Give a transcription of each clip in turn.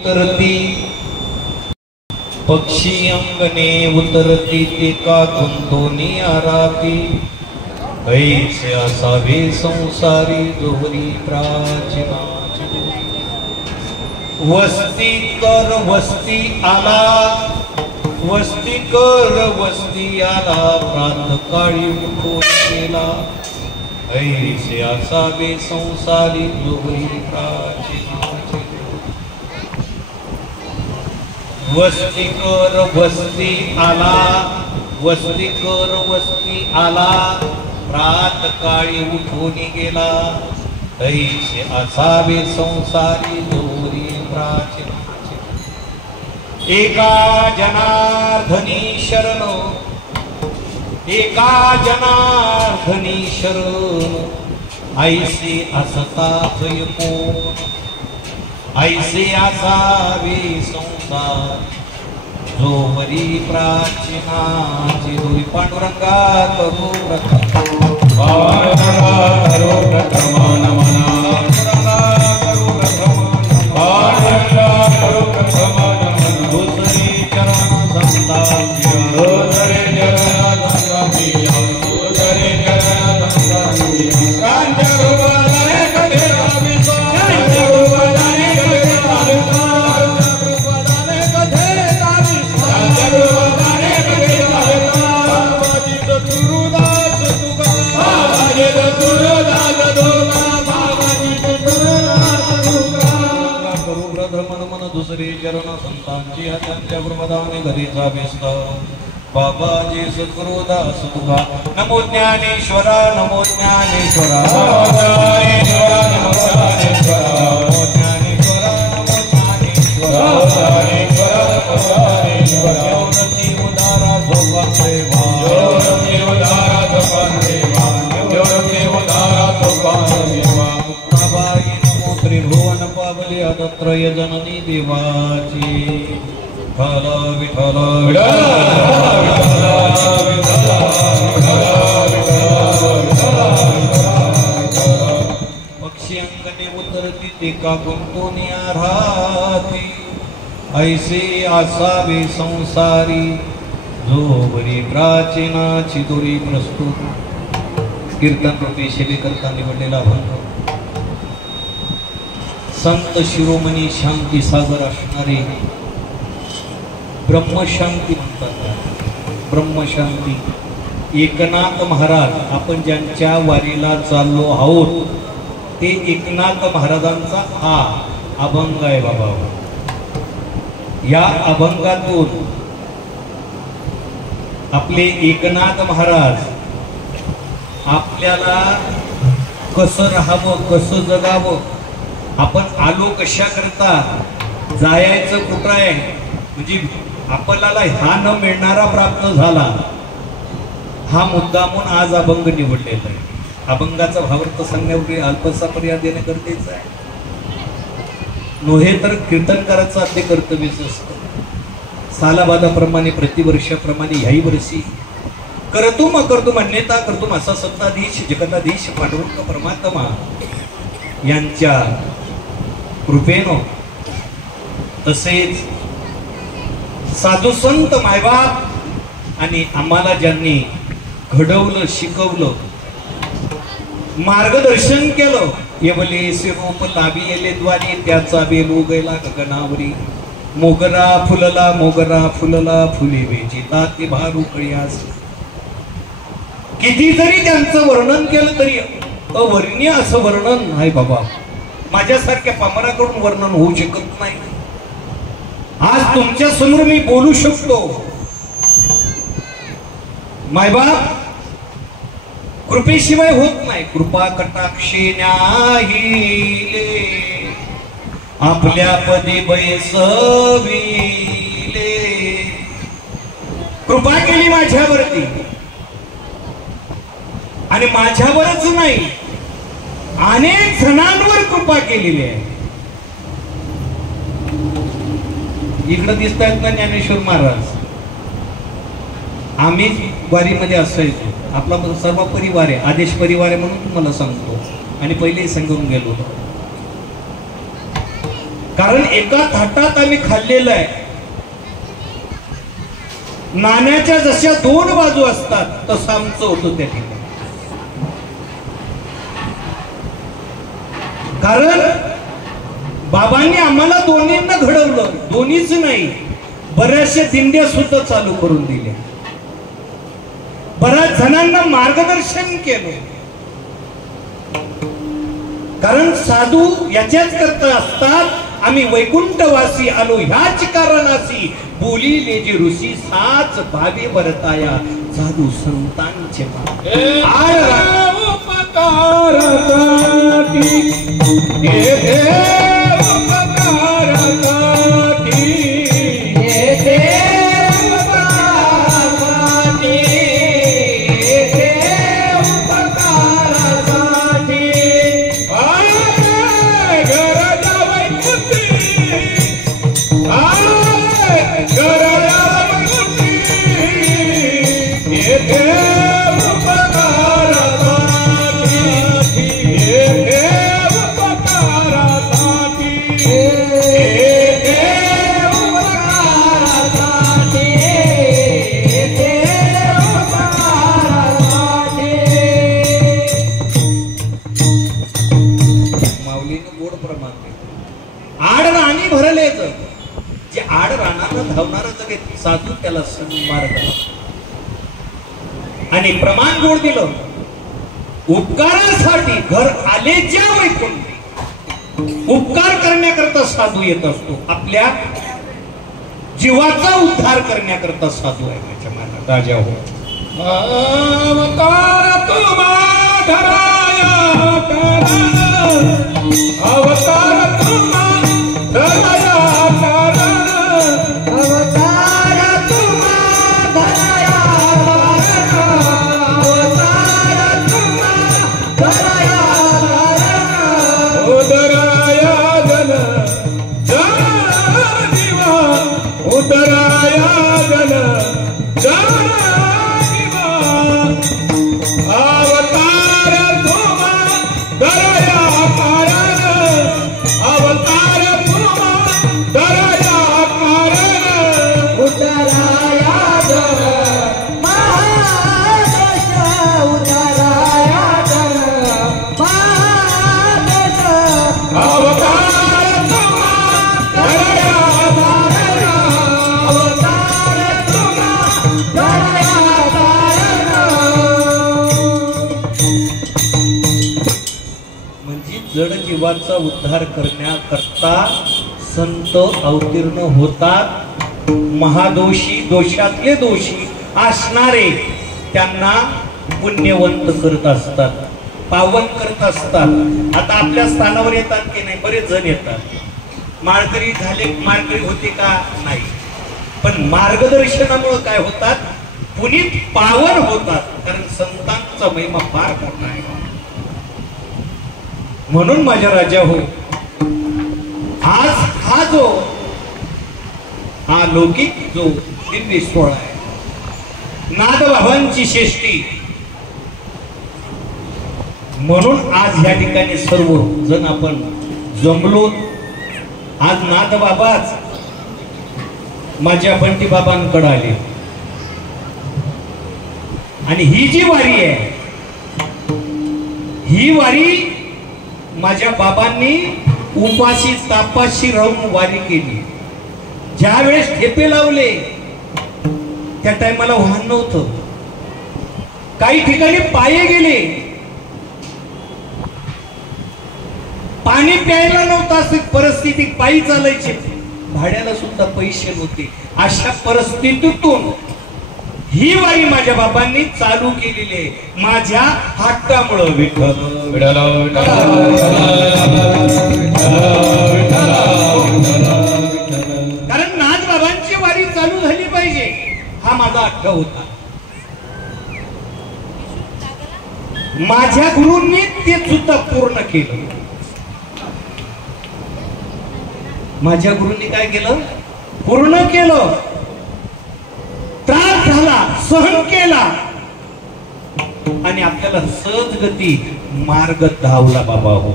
उतरती पक्षी अंगणे उतरती ते का गुंतोनी आराती ऐसे असावे संसारी जोहरी प्राचीनाची वस्ती कर वस्ती आला वस्ती कर वस्ती आला प्रातकाळी उठून गेला ऐसे असावे संसारी जोहरी प्राचीनाची वस्ती कर वस्ती आला वस्ती कर वस्ती आला प्रातकाळी उठून गेला ऐसे असावे संसारी जोहरी प्राचीनाची एका जनार्दनी शरण एका जनार्दनी शरण ऐसे असता जय कोण ऐसे असावे संसार जोहरी प्राचीनाची जोरी पांडुरंगा करू प्रथम करू प्रथम नमना करू प्रथम पांडुरंगा करू प्रथम नमन दुसरी चरण संतांची दुसरे चरण संतांची दुसरे चरण संतांची कांचरूपाने कधे राविसो कांचरूपाने कधे राविसो कांचरूपाने कधे राविसो कांचरूपाने कधे राविसो बाबाजीत गुरुदास तुका बाबाजीत गुरुदास तुका बाबाजीत गुरुदास तुका करू प्रथम नमन दुसरे चरण संतांची हातांच्या प्रमदाने घरी जावेस्त बाबाजी सद्गुरुदास तुका नमो ज्ञानेश्वरा नमो ज्ञानेश्वरा नमो ज्ञानेश्वरा नमो ज्ञानेश्वरा नमो ज्ञानेश्वरा नमो ज्ञानेश्वरा नमो ज्ञानेश्वरा योरती उदारा भगवान देवा योरती उदारा भगवान देवा योरती उदारा भगवान देवा मुक्ताबाई नमो त्रिभुवन पावले अदत्रय जननी देवाची विठ्ठल पक्षी अंगणे उतरती ते का गुंतोनी आराती ऐसे असावे संसारी जोहरी प्राचीनाची दोरी प्रस्तुत कीर्तन रूपी सेवेकरता निवडलेला भंग संत शिरोमणी शांती सागर असणारे ब्रह्मशांती म्हणतात ब्रह्मशांती एकनाथ महाराज आपण ज्यांच्या वारीला चाललो आहोत ते एकनाथ महाराजांचा हा अभंग आहे बाबा या अभंगातून आपले एकनाथ महाराज आपल्याला कसं राहावं कसं जगावं आपण आलो कशा करता जायचं कुठं आहे म्हणजे आपल्याला हा न मिळणारा प्राप्त झाला हा मुद्दामून आज अभंग निवडलेला आहे अभंगाचा भावार्थ सांगण्यापूर्वी अल्पसा पर्याय देणे गरजेचं आहे नव्हे तर कीर्तनकाराचं अगदी कर्तव्यच असतं सालाबादाप्रमाणे प्रतिवर्षाप्रमाणे ह्याही वर्षी करतुम अकर्तुम अन्यथा कर्तुम असा सत्ताधीश जगताधीश पांडुरंग परमात्मा यांच्या कृपेनं तसेच साधू संत मायबाप आणि आम्हाला ज्यांनी घडवलं शिकवलं मार्गदर्शन केलं येवले सिरोप लाभी येले द्वारी त्याचा बेल उगयला गगनावरी मोगरा फुलला फुले वेचिता ते भारू कळ्यास किती जरी त्यांचं वर्णन केलं तरी अवर्णीय असं वर्णन आहे बाबा माझ्यासारख्या पामराकडून वर्णन होऊ शकत नाही आज तुमच्या समोर मी बोलू शकतो मायबाप कृपेशिवाय होत नाही कृपा कटाक्षे न्याहिले आपल्या पदी बैसविले कृपा केली माझ्यावरती आणि माझ्यावरच नाही अनेक जणांवर कृपा केलेली आहे इकडे दिसत आहेत ना ज्ञानेश्वर महाराज आम्ही वारीमध्ये असायचो आपला सर्व परिवार आहे आदेश परिवार आहे म्हणून तुम्हाला सांगतो आणि पहिले सांगून गेलो कारण एका थाटात आम्ही खाल्लेलं आहे. नाण्याच्या जशा दोन बाजू असतात तसं आमचं होतं त्या ठिकाणी. कारण बाबांनी आम्हाला दोन्हींना घडवलं, दोन्हीच नाही बऱ्याचशा दिंड्या सुद्धा चालू करून दिल्या, बऱ्याच जणांना मार्गदर्शन केलं. कारण साधू याच्याच करता असतात, आम्ही वैकुंठवासी आलो ह्याच कारणासी, बोलिले जे ऋषी साच भावे बरताया, साधू संतांचे जे आड रानानं धावणारं जगत साधू त्याला मार्ग आणि प्रमाण गोड दिलं. उपकारासाठी घर आले ज्या वैकुंठी, उपकार करण्याकरता साधू येत असतो, आपल्या जीवाचा उद्धार करण्याकरता साधू आहे. माझ्या मनात राजा हो अवतार तुम्हा धराया अवतार तुम्हा धराया जड जीवाचा उद्धार करण्याकरता संत अवतीर्ण होतात. महादोषी, दोषातले दोषी असणारे त्यांना पुण्यवंत करत असतात, पावन करत असतात. आता आपल्या स्थानावर येतात की नाही, बरेच जण येतात. माळकरी झाले, माळकरी होते का नाही, पण मार्गदर्शनामुळे काय होतात, पुनीत पावन होतात. कारण संतांचा महिमा फार मोठा आहे. म्हणून माझ्या राजा हो, आज हा जो लौकिक जो दिव्य सोहळा आहे, नादबाबांची श्रेष्ठी, म्हणून आज या ठिकाणी सर्व जण आपण जमलो. आज नादबाबाच माझ्या बंटी बाबांकडे आले आणि ही जी वारी आहे, ही वारी माझ्या बाबांनी उपाशी तापाशी राहून वारी केली. ज्या वेळेस ठेपे लावले त्या टायमाला वाहन नव्हतं, काही ठिकाणी पायी गेले, पाणी प्यायला नव्हतं, अशी परिस्थिती, पायी चालायची, भाड्याला सुद्धा पैसे नव्हते. अशा परिस्थितीतून ही वारी माझ्या बाबांनी चालू केलेली आहे. माझ्या हट्टामुळं विठ्ठल कारण नाथ बाबांची वारी चालू झाली पाहिजे, हा माझा हट्ट होता. माझ्या गुरूंनी ते सुद्धा पूर्ण केलं. माझ्या गुरूंनी काय केलं, पूर्ण केलं. त्रास झाला, सहन केला आणि आपल्याला सहज गती मार्ग धावला. बाबा हो,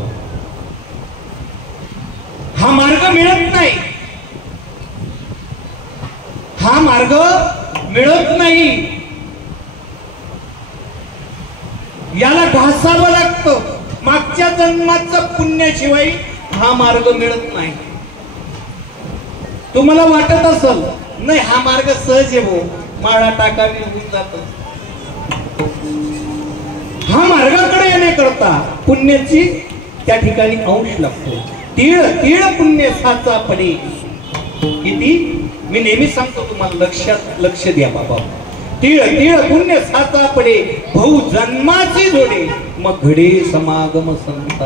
हा मार्ग मिळत नाही, हा मार्ग मिळत नाही, याला घासावं लागतं. मागच्या जन्माचं पुण्याशिवाय हा मार्ग मिळत नाही. तुम्हाला वाटत असेल नाही हा मार्ग सहज आहे हो, माळा टाकावी होऊन जात. हा मार्गाकडे येण्याकरता पुण्याची त्या ठिकाणी अंश लागतो. तीळ तीळ पुण्य साचा पडे. किती मी नेहमी सांगतो तुम्हाला, लक्ष द्या बाबा. तीळ तीळ पुण्य साचा पडे, भाऊ जन्माची जोडे, मग घडे समागम संता.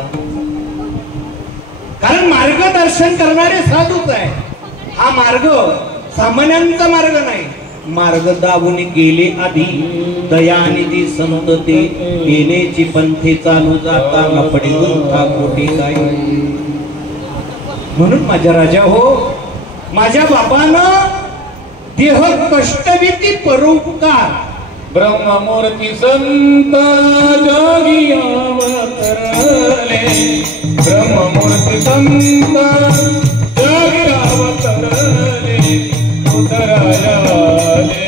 कारण मार्गदर्शन करणारे साधूच आहे. हा मार्ग सामान्यांचा मार्ग नाही. मार्ग दावून गेले आधी दयानिधी संत ते, येण्याची पंथे चालू जाता न पडे गुंथा कोटी काय. म्हणून माझ्या राजा हो, माझ्या बापानं देह कष्टविती परोपकार, ब्रह्ममूर्ती संत जोगी अवतरले, ब्रह्ममूर्ती संत जोगी अवतरले, उतरायाले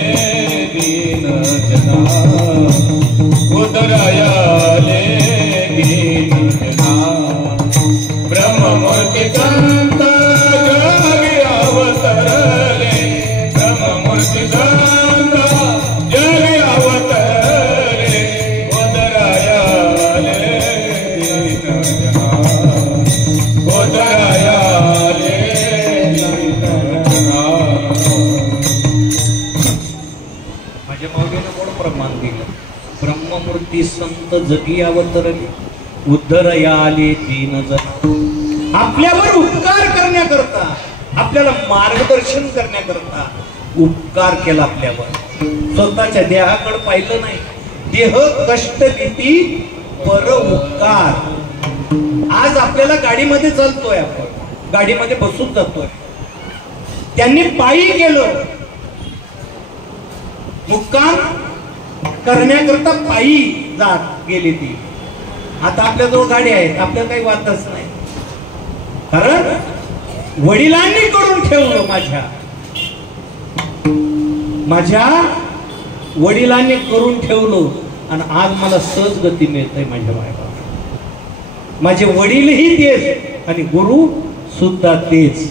दीन जना, उतरायाले दीन जना, ब्रह्ममूर्ती संत जोगी अवतरले, ब्रह्ममूर्ती संत जोगी अवतरले, उतरायाले दीन जना, उतरायाले दीन जना. माझ्या माऊलीनं कोण प्रमाण दिलं? ब्रह्ममूर्ती संत जगी अवतरले, उद्धरया आले दीन जन. आपल्यावर उपकार करण्याकरता, आपल्याला मार्गदर्शन करण्याकरता उपकार केला आपल्यावर. स्वतःच्या देहाकडे पाहिलं नाही. देह कष्ट भीती पर उपकार. आज आपल्याला गाडीमध्ये चालतोय, आपण गाडीमध्ये बसून जातोय. त्यांनी पायी केलं, मुक्काम करण्याकरता पायी जात गेली ती. आता आपल्याजवळ गाडी आहेत, आपल्याला काही वाटतच नाही. कारण वडिलांनी करून ठेवलं, माझ्या वडिलांनी करून ठेवलं. आणि आज मला सहज गती मिळते. माझ्या बायबा, माझे वडीलही तेच आणि गुरु सुद्धा तेच.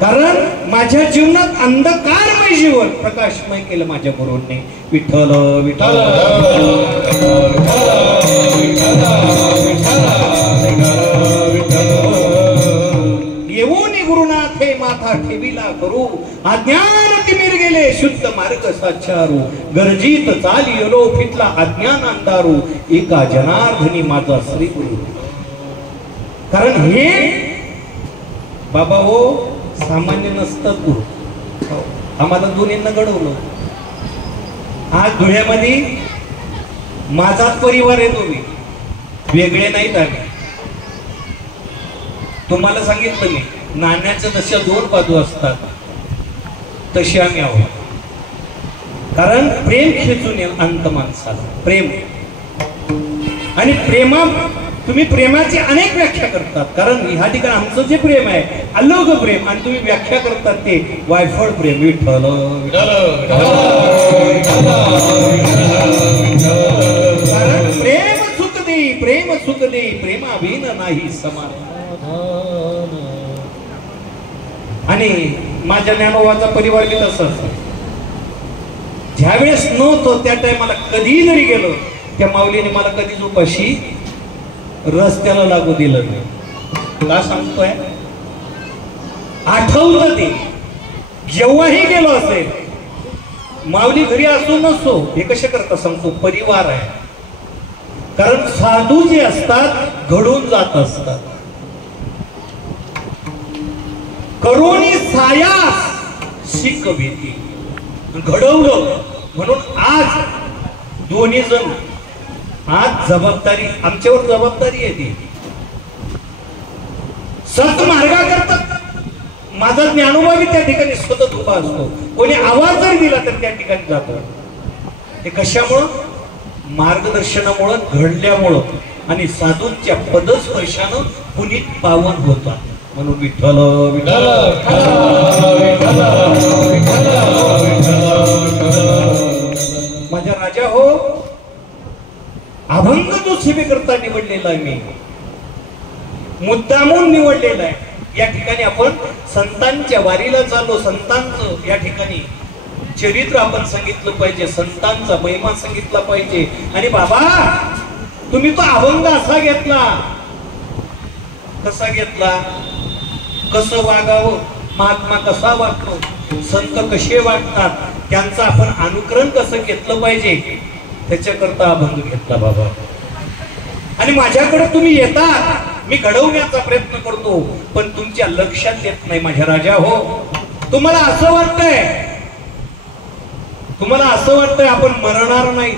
कारण माझ्या जीवनात अंधकारमय जीवन प्रकाशमय केलं माझ्या गुरूंनी. विठ्ठल विठ्ठल येऊन गुरुनाथ हे माथा ठेविला करू, अज्ञान तिमिर गेले शुद्ध मार्ग साचारू, गरजीत चाली अलो फिटला अज्ञान अंधारू, एका जनार्दनी माझा श्री गुरु. कारण हे बाबा हो सामान्य नसतात गुरु. आम्हाला दोन्हींना घडवलं. आज धुळ्यामध्ये माझाच परिवार आहे, दोन्ही वेगळे नाहीत. आम्ही तुम्हाला सांगितलं मी, नाण्याच्या जशा दोन बाजू असतात तशी आम्ही आहोत. कारण प्रेम खेचून येईल अंत माणसाला. प्रेम आणि प्रेमा, तुम्ही प्रेमाची अनेक व्याख्या करतात. कारण ह्या ठिकाणी आमचं जे प्रेम आहे अलोक प्रेम, आणि तुम्ही व्याख्या करतात ते वायफळ प्रेम. विठ्ठल कारण प्रेम सुख दे, प्रेम सुख दे, प्रेमाविन नाही समान. आणि माझ्या ज्ञानोबाचा परिवार बी तसंच. ज्यावेळेस नव्हतं त्या टायमाला कधी जरी गेलो, त्या माऊलीने मला कधीच उपाशी रस्त्याला लागू दिलं नाही. का सांगतोय? आठवलं ते जेव्हाही गेलो असेल, माऊली घरी असो नसो, हे कसे करता सांगतो, परिवार आहे. कारण साधू जे असतात घडून जात असतात. करोनी सायास शिकविती, घडवलं. म्हणून आज दोन्ही जण, आज जबाबदारी आमच्यावर जबाबदारी आहे ती. सत मार्गा करतात. माझा ज्ञानोबा बी त्या ठिकाणी सतत उभा असतो. कोणी आवाज जरी दिला तर त्या ठिकाणी जातो. हे कशामुळं? मार्गदर्शनामुळं, घडल्यामुळं. आणि साधूंच्या पदस्पर्शानं पुनीत पावन होतात. म्हणून विठ्ठल विठ्ठल माझ्या राजा हो, अभंग जो सेवेकरता निवडलेला आहे मी, मुद्दामून निवडलेला आहे. या ठिकाणी आपण संतांच्या वारीला चाललो. संतांचं या ठिकाणी चरित्र आपण सांगितलं पाहिजे, संतांचा महिमा सांगितला पाहिजे. आणि बाबा तुम्ही तो अभंग असा घेतला, कसा घेतला, कसं वागावं, महात्मा कसा वागतो, संत कसे वागतात, त्यांचं आपण अनुकरण कसं घेतलं पाहिजे, त्याच्याकरता अभंग घेतला बाबा. आणि माझ्याकडे तुम्ही येता, मी घडवण्याचा प्रयत्न करतो, पण तुमच्या लक्षात येत नाही माझ्या राजा हो. तुम्हाला असं वाटतंय आपण मरणार नाही.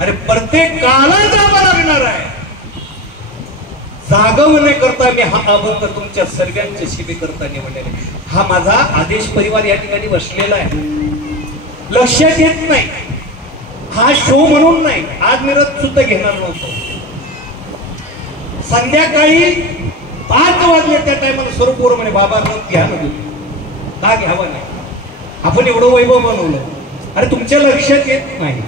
अरे प्रत्येक काळात जावं लागणार आहे. जागवण्याकरता मी हा अभंग तुमच्या सर्वांच्या सेवेकरता निवडलेला आहे. हा माझा आदेश परिवार या ठिकाणी बसलेला आहे. लक्षात येत नाही, हा शो म्हणून नाही. आज मी रथ सुद्धा घेणार नव्हतो. संध्याकाळी 5 वाजले त्या टायमाला स्वरूप म्हणे बाबा रथ घ्या ना, तुम्ही का घ्यावा नाही, आपण एवढं वैभव बनवलं. अरे तुमच्या लक्षात येत नाही,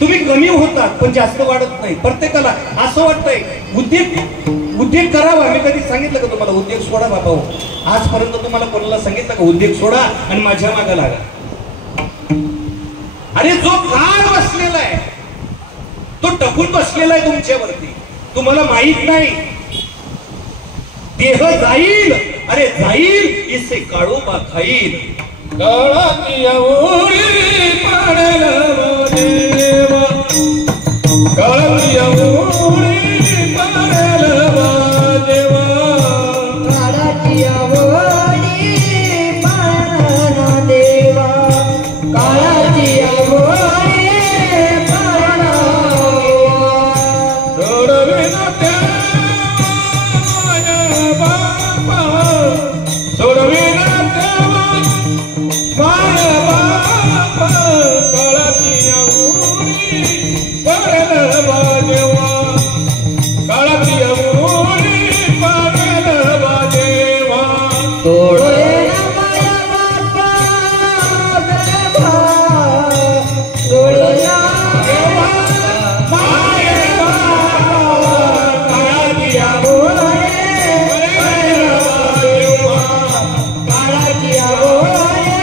तुम्ही कमी होतात पण जास्त वाढत नाही. प्रत्येकाला असं वाटतंय उद्योग करावा. मी कधी सांगितलं का तुम्हाला उद्योग सोडा बाबा हो? आजपर्यंत तुम्हाला कोणाला सांगितलं का उद्योग सोडा आणि माझ्या मागे लागा? अरे जो काळ बसलेला आहे तो टपून बसलेला आहे तुमच्यावरती, तुम्हाला माहित नाही. देह जाईल, अरे जाईल इसे काळोबा खाईल. काळाची आवडी पाडला देवा, काळाची आवडी पाडला देवा, काळाची आवडी पाडला देवा, काळाची आवडी पाडला देवा. सोडविना देवा माझ्या बापा, सोडविना देवा माझ्या बापा, काळाची आवडी पाडला देवा, काळाची आवडी पाडला देवा. डोळे माया बाप्पा देवा, डोळे देवा माझ्या बापा, काळाची आवडी पाडला देवा, काळाची आवडी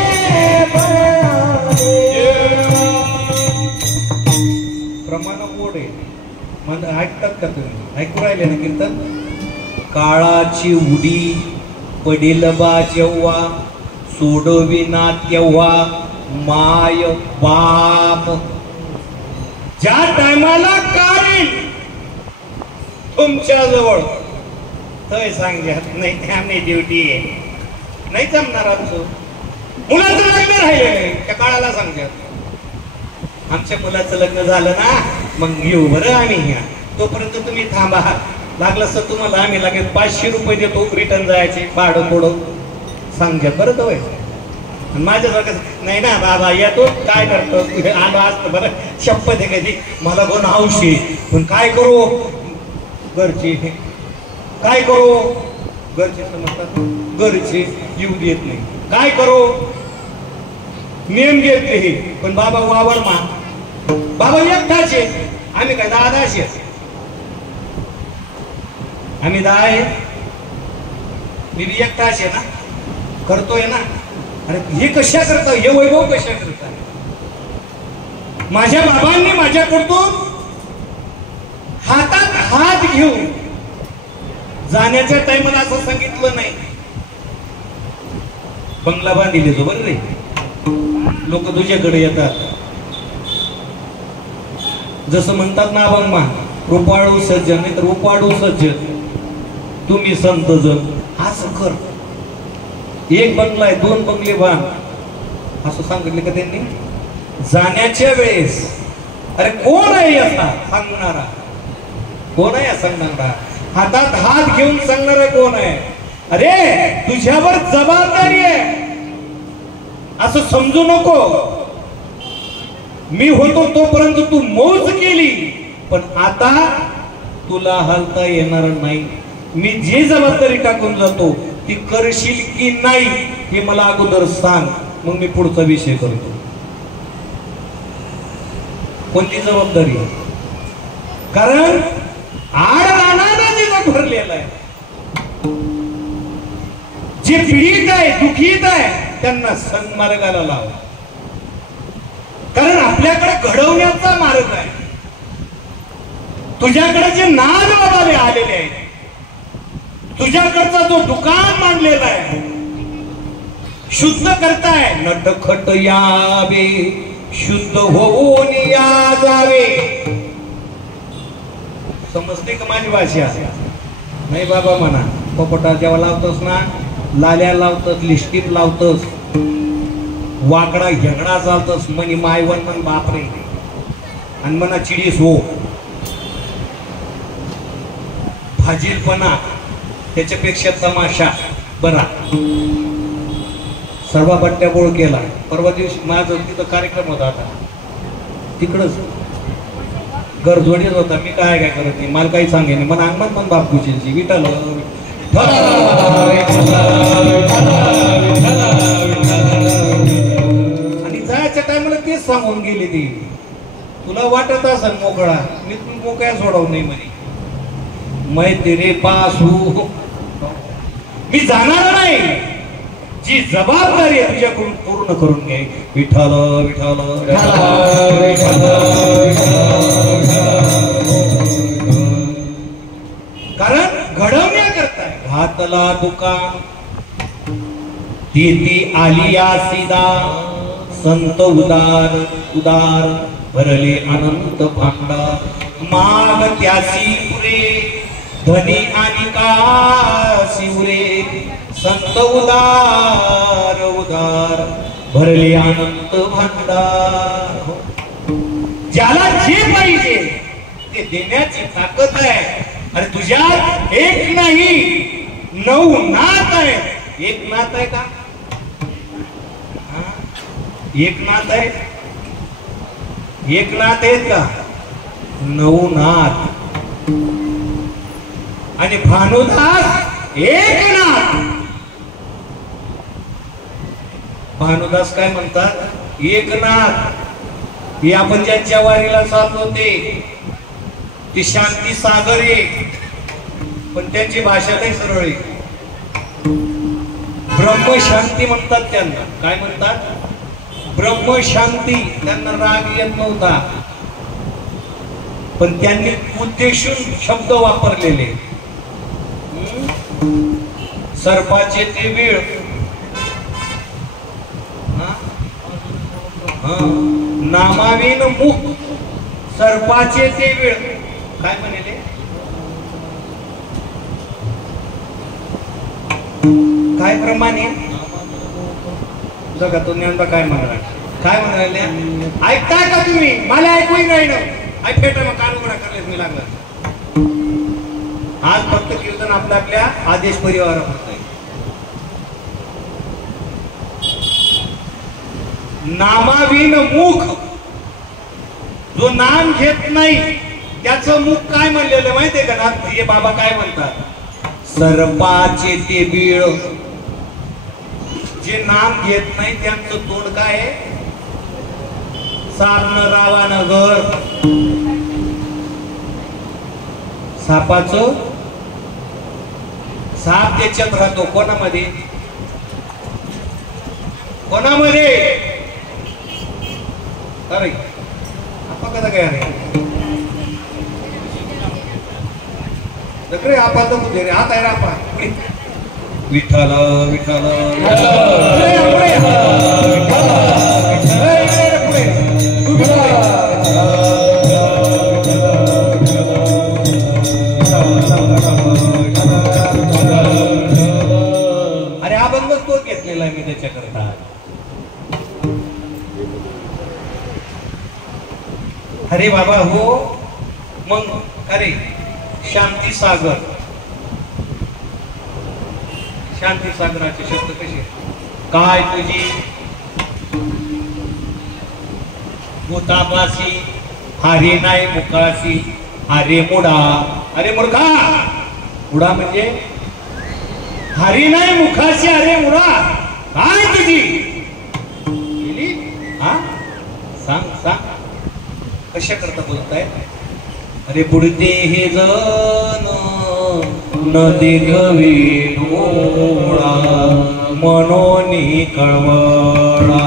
पाडला देवा. प्रमाण गोड आहे. म्हणजे ऐकतात का तुम्ही? ऐकू राहिले ना कीर्तन? काळाची उडी पडेल बा जेव्हा, सोडविना तेव्हा माय बाप. ज्या टायमाला काय तुमच्या जवळ तय सांगत नाही, आम्ही ड्युटी आहे, नाही जमणार आमचं. मुलाचं लग्न राहिले त्या काळाला सांगतात आमच्या मुलाचं लग्न झालं ना मग येऊ बरं आम्ही ह्या. तोपर्यंत तुम्ही थांबा, लागलं तर तुम्हाला आम्ही लागेल 500 रुपये देतो, रिटर्न जायचे भाडं थोडं सांगतात बरं. तो माझ्यासारखं नाही ना बाबा, येतो काय करतो आलो असतं बरं. शपथ आहे कधी मला कोण हौशी, पण काय करू घरचे, काय करू घरचे समजतात, घरचे येऊ देत नाही, काय करू नेम घेत नाही. पण बाबा वावर मा, बाबा एकटाच आहे, आम्ही काय 10-10 आहे, आम्ही 10 आहे, मी बी एकटाच आहे ना, करतोय ना. अरे हे कशा करता, हे वैभव कशा करता? माझ्या बाबांनी माझ्याकडून हातात हात घेऊन जाण्याच्या टाइमला असं सांगितलं नाही बंगला बांधिले जो बरं रे, लोक तुझ्याकडे येतात. जसं म्हणतात ना अभंग, रुपाळू सज्जन नाही तर रुपाळू सज्जन, तुम्ही संत जन असं कर. एक बंगला आहे 2 बंगले बांध, असं सांगितले का त्यांनी जाण्याच्या वेळेस? अरे कोण आहे असा सांगणारा? कोण आहे सांगणारा? हातात हात घेऊन सांगणारा कोण आहे? अरे तुझ्यावर जबाबदारी आहे असं समजू नको. मी होतो तोपर्यंत तू मौज केली, पण आता तुला हलता येणार नाही. मी जी जबाबदारी टाकून जातो ती करशील की नाही हे मला अगोदर सांग, मग मी पुढचा विषय करतो. कोणती जबाबदारी? कारण आड रानानं तिथं भरलेलं आहे. जे पीडित आहे, दुखीत आहे, त्यांना सन्मार्गाला लाव. कारण आपल्याकडे घडवण्याचा मार्ग आहे. तुझ्याकडे जे नाद बाबाले आलेले आहेत, तुझ्याकडचा जो दुकान मांडलेला आहे, शुद्ध करताय. नटखट यावे, शुद्ध होऊन या जावे. समजते का माझी भाषा? नाही बाबा म्हणा. पोपटा जेव्हा लावतोस ना, लाल्या लावतोस, लिस्टिप लावतोस, वाकडा झगडा चालतोस, म्हणी मायवन मन बापरे, आणि म्हणा चिडीस हो. फाजीलपणा त्याच्यापेक्षा तमाशा बरा. सर्व बट्ट्या गोळ केला. परवा दिवशी माझा तिथं कार्यक्रम होता, आता तिकडच गरजोडीच होता. मी काय काय करत नाही, मला काही सांगे नाही. मला अंगण पण बापूची विटाल आणि जायच्या टायमाला तेच सांगून गेली ती. तुला वाटत असेल मोकळा, मी तू मोकळ्या सोडवू नाही म्हणे. मै तेरे पास हूं, मी जाणार नाही. जी जबाबदारी आहे तुझ्याकडून पूर्ण करून घे. विठ्ठल विठ्ठल कारण घडवण्या करताय. घातला दुकान ती आली आसिदा, संत उदार उदार भरले अनंत भांडार. माग त्यासी पुरे, धनी आणि कासी उरे. संत उदार उदार भरले अनंत भांडार. ज्याला जे पाहिजे ते देण्याची ताकद आहे. आणि तुझ्यात एक नाही 9 नात आहे. एक नात आहे का? एक नात आहे? एक नात आहेत का? 9 नात. आणि भानुदास एक नात. भानुदास काय म्हणतात? एक नाथ. हे आपण ज्यांच्या वारीला चाललो ते शांती सागर आहे, पण त्यांची भाषा काही सरळ आहे. ब्रह्मशांती म्हणतात त्यांना. काय म्हणतात? ब्रह्मशांती. त्यांना राग येत नव्हता, पण त्यांनी उद्देशून शब्द वापरलेले. सर्पाचे ते वेळ, नामाविन मुख, सर्पाचे ते वेळ. काय म्हणले? काय प्रमाणे जगातून ज्ञानबा काय म्हणाला? काय म्हणाले? ऐकताय का तुम्ही? मला ऐकूही नाही ना. ऐक बेटा, मग कान उघडा करलेच मी लागला. आज फक्त कीर्तन आपल्या आपल्या आदेश परिवारापुरतं आहे. नामाविन मुख, जो नाम घेत नाही त्याचं मुख काय म्हणलेलं माहितीये का? हे बाबा काय म्हणतात? सर्पाचे ते बीळ. जे नाम घेत नाही त्यांचं तोंड काय आहे? साप न रावा न घर. सापाचं, साप त्याच्यात राहतो कोणामध्ये? कोणामध्ये? अरे आपा कदा काय रे? दकरे आपा तर मुझे रे हात आहे रे आपा. विठ्ठल विठ्ठल अरे अभंगच तो घेतलेला आहे मी त्याच्याकरता. अरे बाबा हो. मग अरे शांती सागर, शांती सागराचे शब्द कसे? काय तुझी भूतापाशी हारी नाही मुकाशी. अरे मुडा, अरे मूर्खा, मुडा म्हणजे हरी नाही मुखाशी, अरे मुडा काय तुझी गेली? हा सांग सांग कशा करता बोलताय? अरे बुडते हे जन नदी गवी डोळा मनोनी कळवळा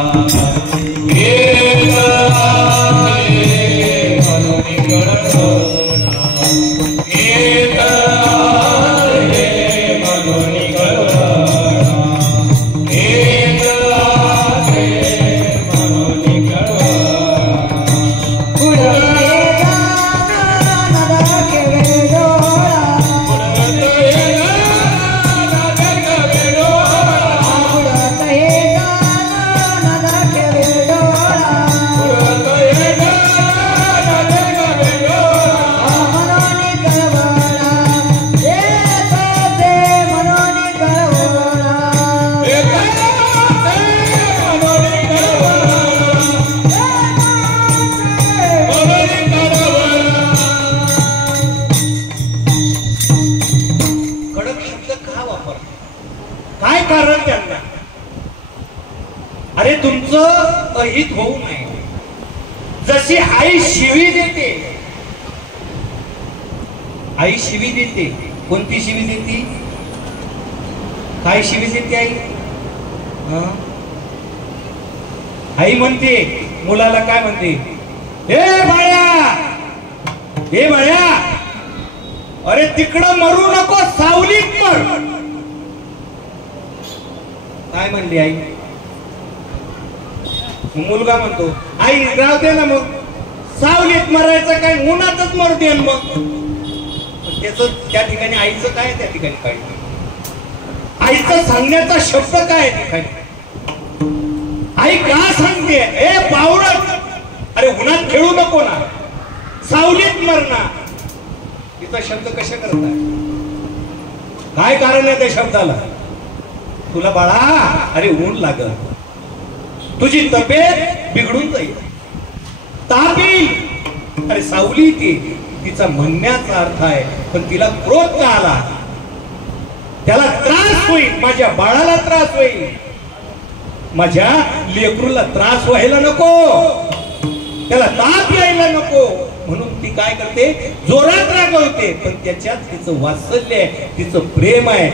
अहित होऊ नये. जशी आई शिवी देते, आई शिवी देते. कोणती शिवी देते? काय शिवी देते आई? आई म्हणते मुलाला, काय म्हणते? हे बाळ्या, हे बाळ्या, अरे तिकडं मरू नको, सावलीत मर. काय म्हणली आई? मुलगा म्हणतो आई राहते ना, मग सावलीत मरायचं काय, उन्हातच मरते. मग त्याच त्या ठिकाणी आईचं काय, त्या ठिकाणी काय, आईचं सांगण्याचा शब्द काय ठिकाणी? आई का सांगते ए बावळट, अरे उन्हात खेळू नको ना, सावलीत मर ना. तिचा शब्द कशा करताय? काय कारण आहे त्या शब्दाला? तुला बाळा अरे ऊन लागल, तुझी तब्येत बिघडून जाईल, ताप येईल. अरे सावली ती, तिचा म्हणण्याचा अर्थ आहे. पण तिला क्रोध का आला? त्याला त्रास होईल, माझ्या बाळाला त्रास होईल, माझ्या लेकरूला त्रास व्हायला नको, त्याला ताप यायला नको. म्हणून ती काय करते? जोरात रागवते. पण त्याच्यात तिचं वात्सल्य आहे, तिचं प्रेम आहे.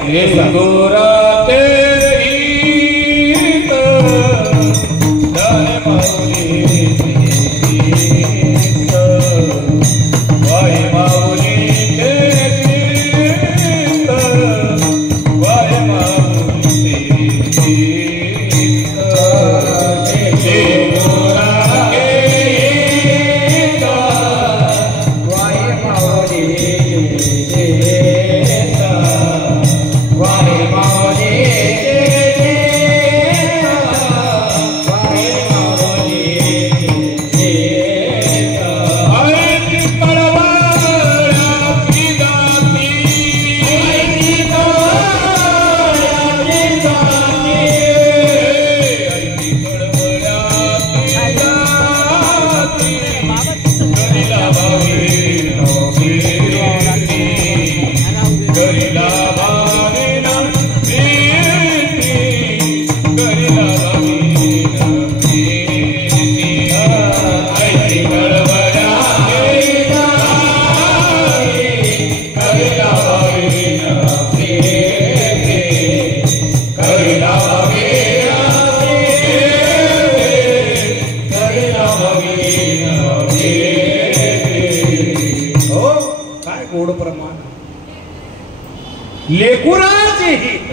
लेकुराचे हित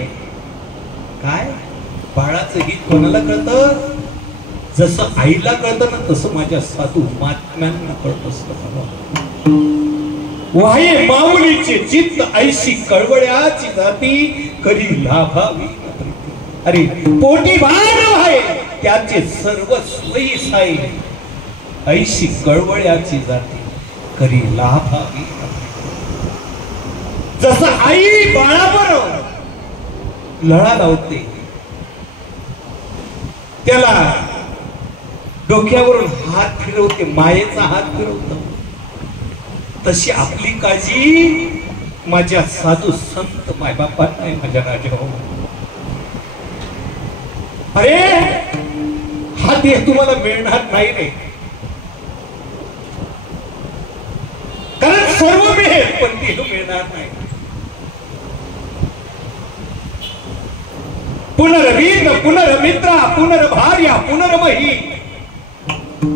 काय, बाळाचं हित कोणाला कळतं? जसं आईला कळतं ना, तसं माझ्या साधू महात्म्यांना कळत असतं. वाहे माऊलीचे चित्त ऐशी कळवळ्याची जाती, करी लाभावी न प्रीती. अरे पोटी भार आहे त्याचे सर्व सोयी साई, ऐशी कळवळ्याची जाती, करी लाभावी. जसं आई बाळाबरोबर लळा लावते, त्याला डोक्यावरून हात फिरवते, मायेचा हात फिरवतो, तशी आपली काळजी माझ्या साधू संत मायबापांना आहे माझ्या राजा हो. अरे हा देह तुम्हाला मिळणार नाही रे, कारण सर्व मिळेल पण देह मिळणार नाही. पुनर्वीर पुनर्मित्रा पुनर्भार्या पुनर्मही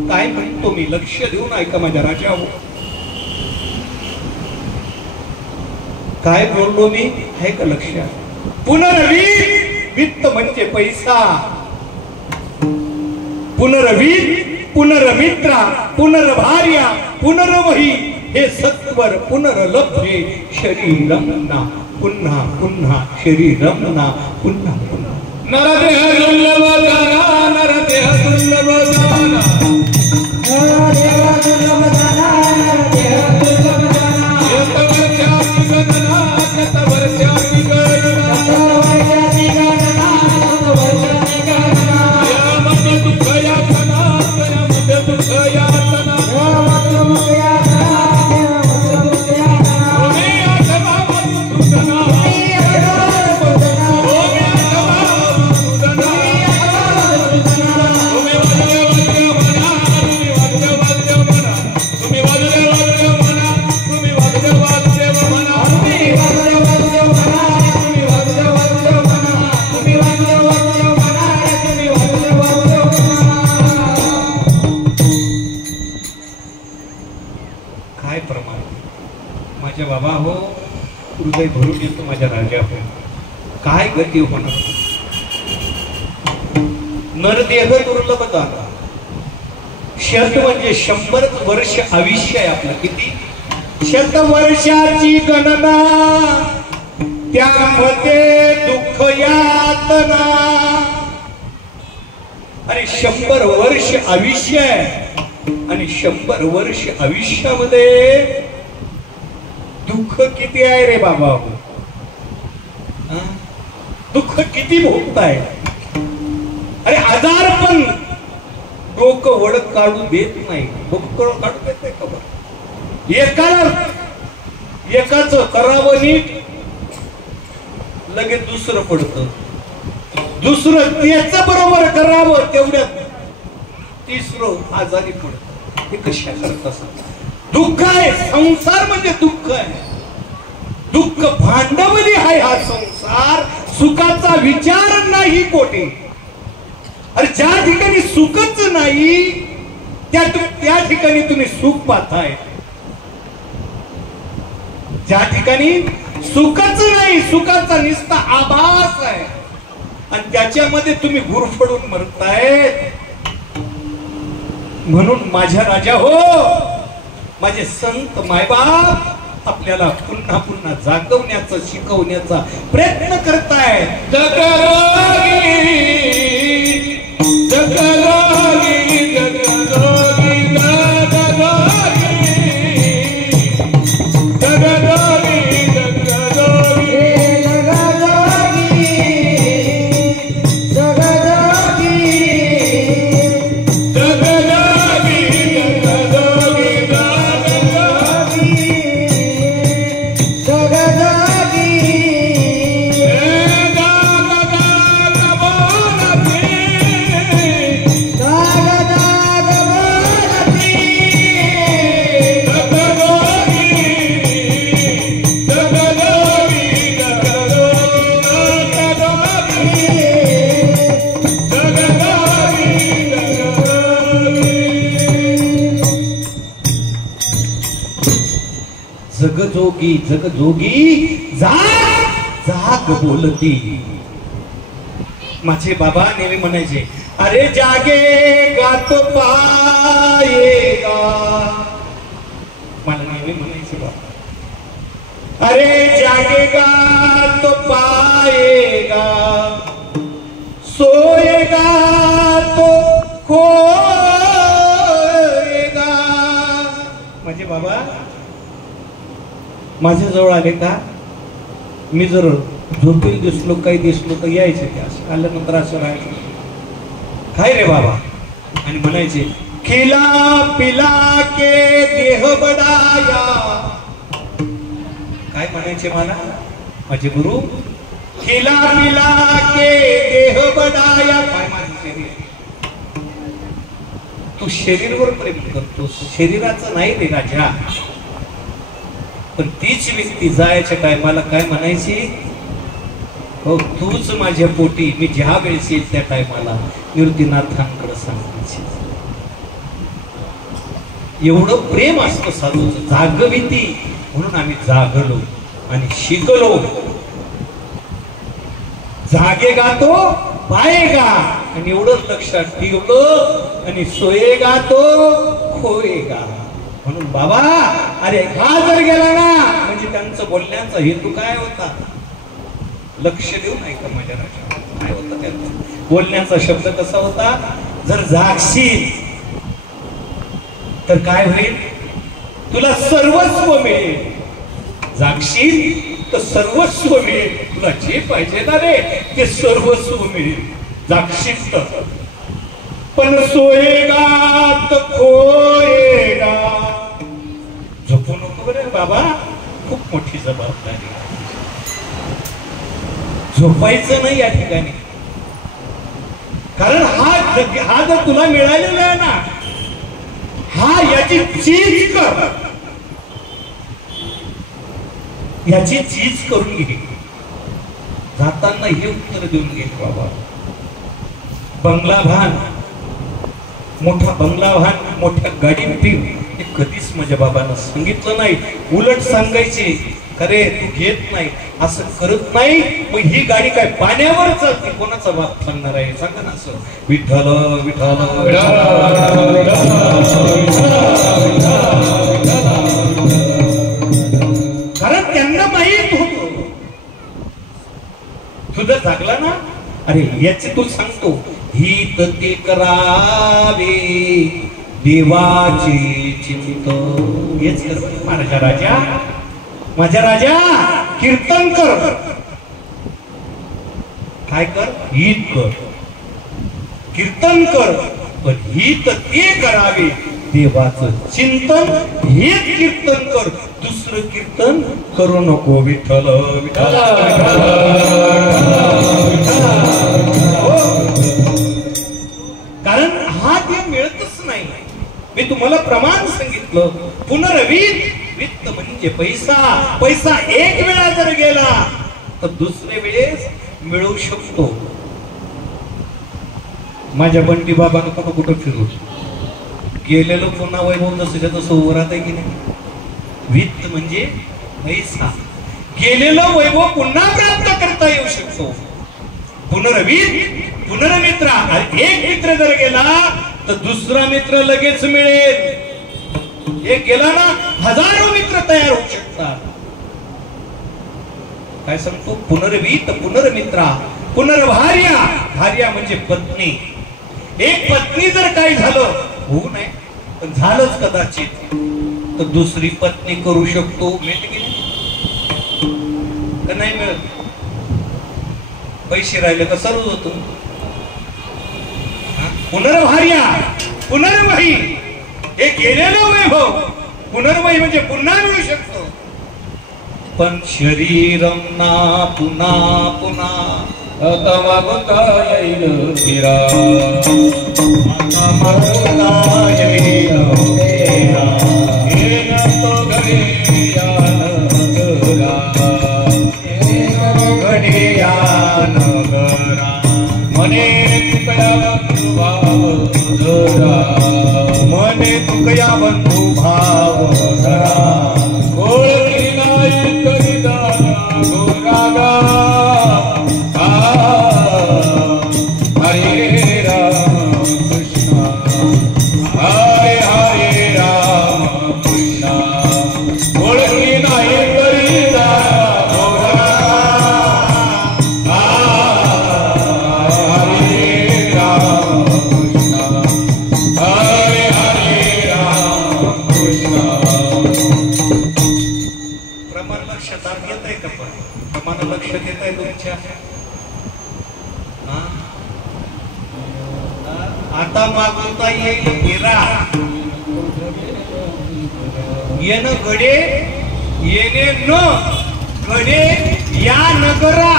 काय म्हणतो मी, लक्ष देऊन ऐका माझ्या राजा हो. काय बोललो मी आहे का लक्षात? पुनर्वीर वित्त म्हणजे पैसा, पुनर्वीर पुनर्मित्रा पुनर्भार्या पुनर्मही हे सत्वर पुनर्लभ्ये शरीरमना पुन्हा पुन्हा शरीरमना पुन्हा पुन्हा. नरदेह दुर्लभ जाना, नरदेह दुर्लभ जाना, नरदेह दुर्लभ जाना, नरदेह दुर्लभ जाना. शतवर्षाची गणना, शतवर्षाची गणना, शतवर्षाची गणना, शतवर्षाची गणना. यामध्ये दुःख यातना, यामध्ये दुःख यातना, यामध्ये दुःख यातना, यामध्ये दुःख यातना. तुम्ही आठवा मधुसूदना, तुम्ही आठवा मधुसूदना, तुम्ही आठवा मधुसूदना, तुम्ही वाजले वाजले म्हणा, तुम्ही वाजले वाजले म्हणा, तुम्ही वाजले वाजले म्हणा, तुम्ही वाजले वाजले म्हणा, तुम्ही वाजले वाजले म्हणा, तुम्ही वाजले वाजले म्हणा, तुम्ही वाजले वाजले म्हणा. काय प्रमाण माझ्या बाबा हो, हृदय भरून येतो माझ्या राजा हो. काय गती होणार, नरदेह दुर्लभ जाना. शत म्हणजे 100 वर्ष आयुष्य आहे आपलं. किती? 100 वर्षाची गणना, त्यामध्ये दुःख यातना. आणि 100 वर्ष आयुष्य आहे, आणि 100 वर्ष आयुष्यामध्ये दुःख किती आहे रे बाबा हो. दुःख किती भोगताय. अरे आजार पण डोकं वडक काढू देत नाही, डोकं काढू देत नाही का बरं. एकाच करावं नीट, लगेच दुसरं पडतं, दुसरं त्याच बरोबर करावं तेवढ्यात तिसरं आजारी पडतं. हे कशा करत असं दुःख आहे. संसार म्हणजे दुःख आहे, दुःख भांडवली आहे हा संसार. सुखाचा विचार नाही कोठे. अरे ज्या ठिकाणी सुखच नाही त्या ठिकाणी तुम्ही सुख पाहताय. ज्या ठिकाणी सुखच नाही, सुखाचा निस्ता आभास आहे, आणि त्याच्यामध्ये तुम्ही गुरफडून मरताय. म्हणून माझ्या राजा हो, माझे संत मायबाप आपल्याला पुन्हा पुन्हा जागवण्याचा शिकवण्याचा प्रयत्न करताय. जगरोगी जगरोगी जगरोगी जगरोगी जगरोगी जगरोगी हे जगजोगी, जगजोगी, जगरोगी जगरोगी जगरोगी जगजोगी. दाग दाग बोलती, जगजोगी जगजोगी जाग जाग बोलती. माझे बाबा नेहमी म्हणायचे, अरे जागेगा तो पाएगा. मला नेहमी म्हणायचे बाबा, अरे जागेगा तो पाएगा, सोएगा तो खोएगा. माझे बाबा माझ्या जवळ आले का, मी जर झोपेल दिसलो काही दिसलो तर यायचे, ते असं आल्यानंतर असं राहायचं, काय रे बाबा, आणि म्हणायचे खिला पिला के देह बडाया. काय म्हणायचे मला माझे गुरु? खिला पिला के देह बडाया. काय माझे शरीर? तू शरीरवर प्रेम करतो, शरीराचं नाही रे राजा. पण तीच व्यक्ती जायच्या टायमाला काय म्हणायची? हो तूच माझ्या पोटी, मी ज्या वेळेस येईल त्या टायमाला निवृत्तीनाथांकडे सांगायची. एवढं प्रेम असतं साधूचं. जागविती म्हणून आम्ही जागलो आणि शिकलो. जागेगा तो पाएगा. आणि एवढं लक्षात ठेवलं आणि सोयेगा तो खोएगा. म्हणून बाबा अरे हा जर गेला ना म्हणजे त्यांचं बोलण्याचा हेतू काय होता? लक्ष देऊ नाही का माझ्या राजा? काय होता त्यांचा बोलण्याचा शब्द कसा होता? जर जागशील तर काय होईल? तुला सर्वस्व मिळेल. जागशील तर सर्वस्व मिळेल. तुला जे पाहिजे ना रे ते सर्वस्व मिळेल जागशील तर. पण सोयेगा तर खोएगा. झोपू नको रे बाबा, खूप मोठी जबाबदारी. झोपायचं नाही या ठिकाणी. कारण हा जर तुला मिळालेला आहे ना, हा याची चीज कर, याची चीज करून घे. जाताना हे उत्तर देऊन घे बाबा. बंगला भान, मोठा बंगला भान, मोठ्या गाडीत फिर, हे कधीच माझ्या बाबांना सांगितलं नाही. उलट सांगायचे खरे तू घेत नाही, असं करत नाही. मग ही गाडी काय पाण्यावर चालते? कोणाचा बाप सांगणार आहे? सांगा ना असं. विठ्ठल विठ्ठल कारण त्यांना माहित होत तुझं जागला ना. अरे याचे तू सांगतो, हित ते करावे देवाचे चिंतन. हेच कर माझ्या राजा, माझ्या राजा. कीर्तन कर. काय कर? हित कर, कीर्तन कर. पण हित ते करावे देवाचं चिंतन. हेच कीर्तन कर, दुसरं कीर्तन करू नको. विठ्ठल विठ्ठल. कारण हा ते मिळतच नाही. मी तुम्हाला प्रमाण सांगितलं. पुनर्वित्त, वित्त म्हणजे पैसा. पैसा एक वेळा जर गेला तर दुसरे वेळेस मिळू शकतो. माझ्या बंटी बाबानं कुठं कुठं फिरू गेलेलं पुन्हा वैभव जसं तसं उभं राहत आहे की नाही. वित्त म्हणजे पैसा. गेलेलं वैभव पुन्हा प्राप्त करता येऊ शकतो. पुनर्वित्त, पुनर्मित्र. एक मित्र जर गेला तर दुसरा मित्र लगेच मिळेल. एक गेला ना हजारो मित्र तयार होऊ शकतात. काय सांगतो? पुनर्वित्त, पुनर्मित्रा, पुनर्भार्या. भार्या म्हणजे पत्नी. एक पत्नी जर काही झालं, होऊ नये पण झालंच कदाचित, तर दुसरी पत्नी करू शकतो. मिळते की नाही मिळत? पैसे राहिले तर सर्व होतो. पुनर्भार्या, पुनर्वही. हे गेलेलं वैभव पुनर्वही म्हणजे पुन्हा मिळू शकतो. पण शरीरम ना पुन्हा पुन्हा आता मागता येईल फिरा. आता मागता येईल फिरा. येन तो घरी यान नगरा. घडी या नगरा. मने तुकया बंधू भाव धरा. मने तुकया बंधू भाव धरा. ओळखी नाही कधी दाना गोरागा. हरे राम कृष्ण हरे हरे राम कृष्ण. ओळखी नाही कधी दाना गोरागा. हरे राम कृष्ण हरे हरे राम कृष्ण. प्रमाण लक्षात येत आहे का? पण प्रमाण लक्षात येत आहे तुमच्या? आता मागवता येईल हिरा, येन गडे येणे न गडे या नगरा,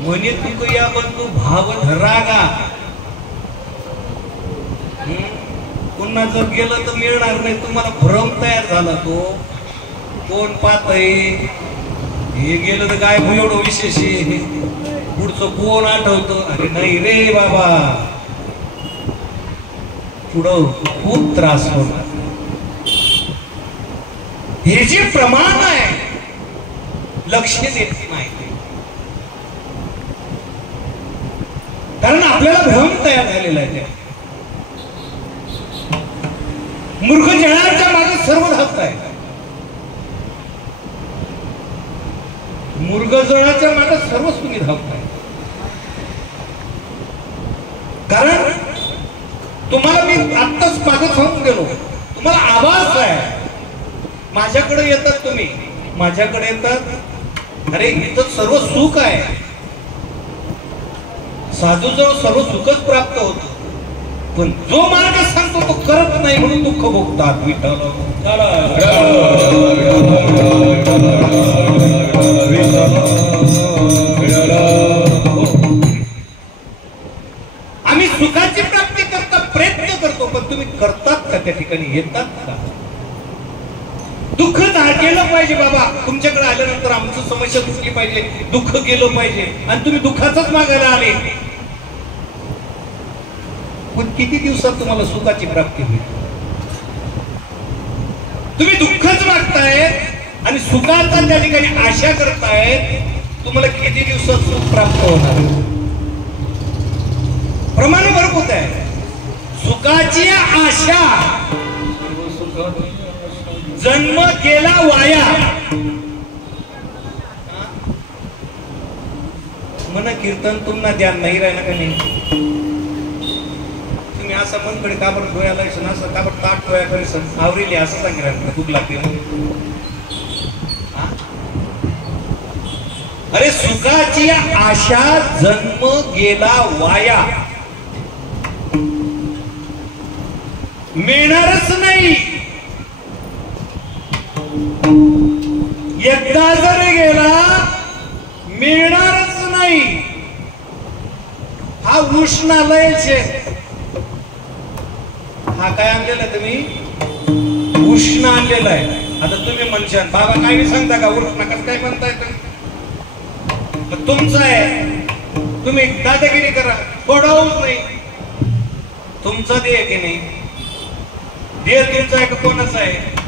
म्हणे तुक या बंधू भाव धरागा. पुन्हा जर गेलं तर मिळणार नाही. तुम्हाला भ्रम तयार झाला. तो कोण पाहतय, हे गेलं तर काय एवढं विशेष आहे, पुढचं कोण आठवतं. अरे नाही रे बाबा, पुढं खूप त्रास होणार. हे जे प्रमाण आहे लक्ष देत नाही, कारण आपल्याला भ्रम तयार झालेला आहे. त्या मूर्ख जळाच्या मागे सर्व धावत आहे. मूर्ख जळाच्या मागे सर्व तुम्ही धावत आहे. कारण तुम्हाला मी आत्ताच मागे सांगून गेलो, तुम्हाला आभास आहे. माझ्याकडे येतात तुम्ही, माझ्याकडे येतात. अरे इथं सर्व सुख आहे. साधूजवळ सर्व सुखच प्राप्त होतं, पण जो मार्ग सांगतो तो करत नाही म्हणून दुःख भोगतात. विठ्ठल आम्ही सुखाची प्राप्ती करता प्रयत्न करतो, पण तुम्ही करतात का? त्या ठिकाणी येतात का? दुःख गेलं पाहिजे बाबा. तुमच्याकडे आल्यानंतर आमची समस्या सुटली पाहिजे, दुःख गेलं पाहिजे, आणि तुम्ही दुःखाचंच मागायला आले. पण किती दिवसात तुम्हाला सुखाची प्राप्ती होईल? तुम्ही दुःखच मागतायत आणि सुखाचा त्या ठिकाणी आशा करतायत. तुम्हाला किती दिवसात सुख प्राप्त होणार? प्रमाण भरपूर आहे. सुखाची आशा जन्म गेला वाया. मन कीर्तन तुम्हाला ध्यान नाही राहिलं का नाही? तुम्ही असं मनकडे काबर डोळ्याला असं काबर ताट डोळ्या करेसन आवरीले असं सांगितलं खूप लागते. अरे सुखाची आशा जन्म गेला वाया, मिळणारच नाही. एकदा जर गेला मिळणारच नाही. हा उष्णालय छे. हा काय आणलेला आहे तुम्ही? उष्ण आणलेला आहे. आता तुम्ही म्हणशाल बाबा काय नाही सांगता का उष्ण कसं काय म्हणताय तुम्ही? तुमचं आहे, तुम्ही दादागिरी करा, सोडावूच नाही. तुमचा देह की नाही? देह तुमचा आहे का कोणाचा आहे?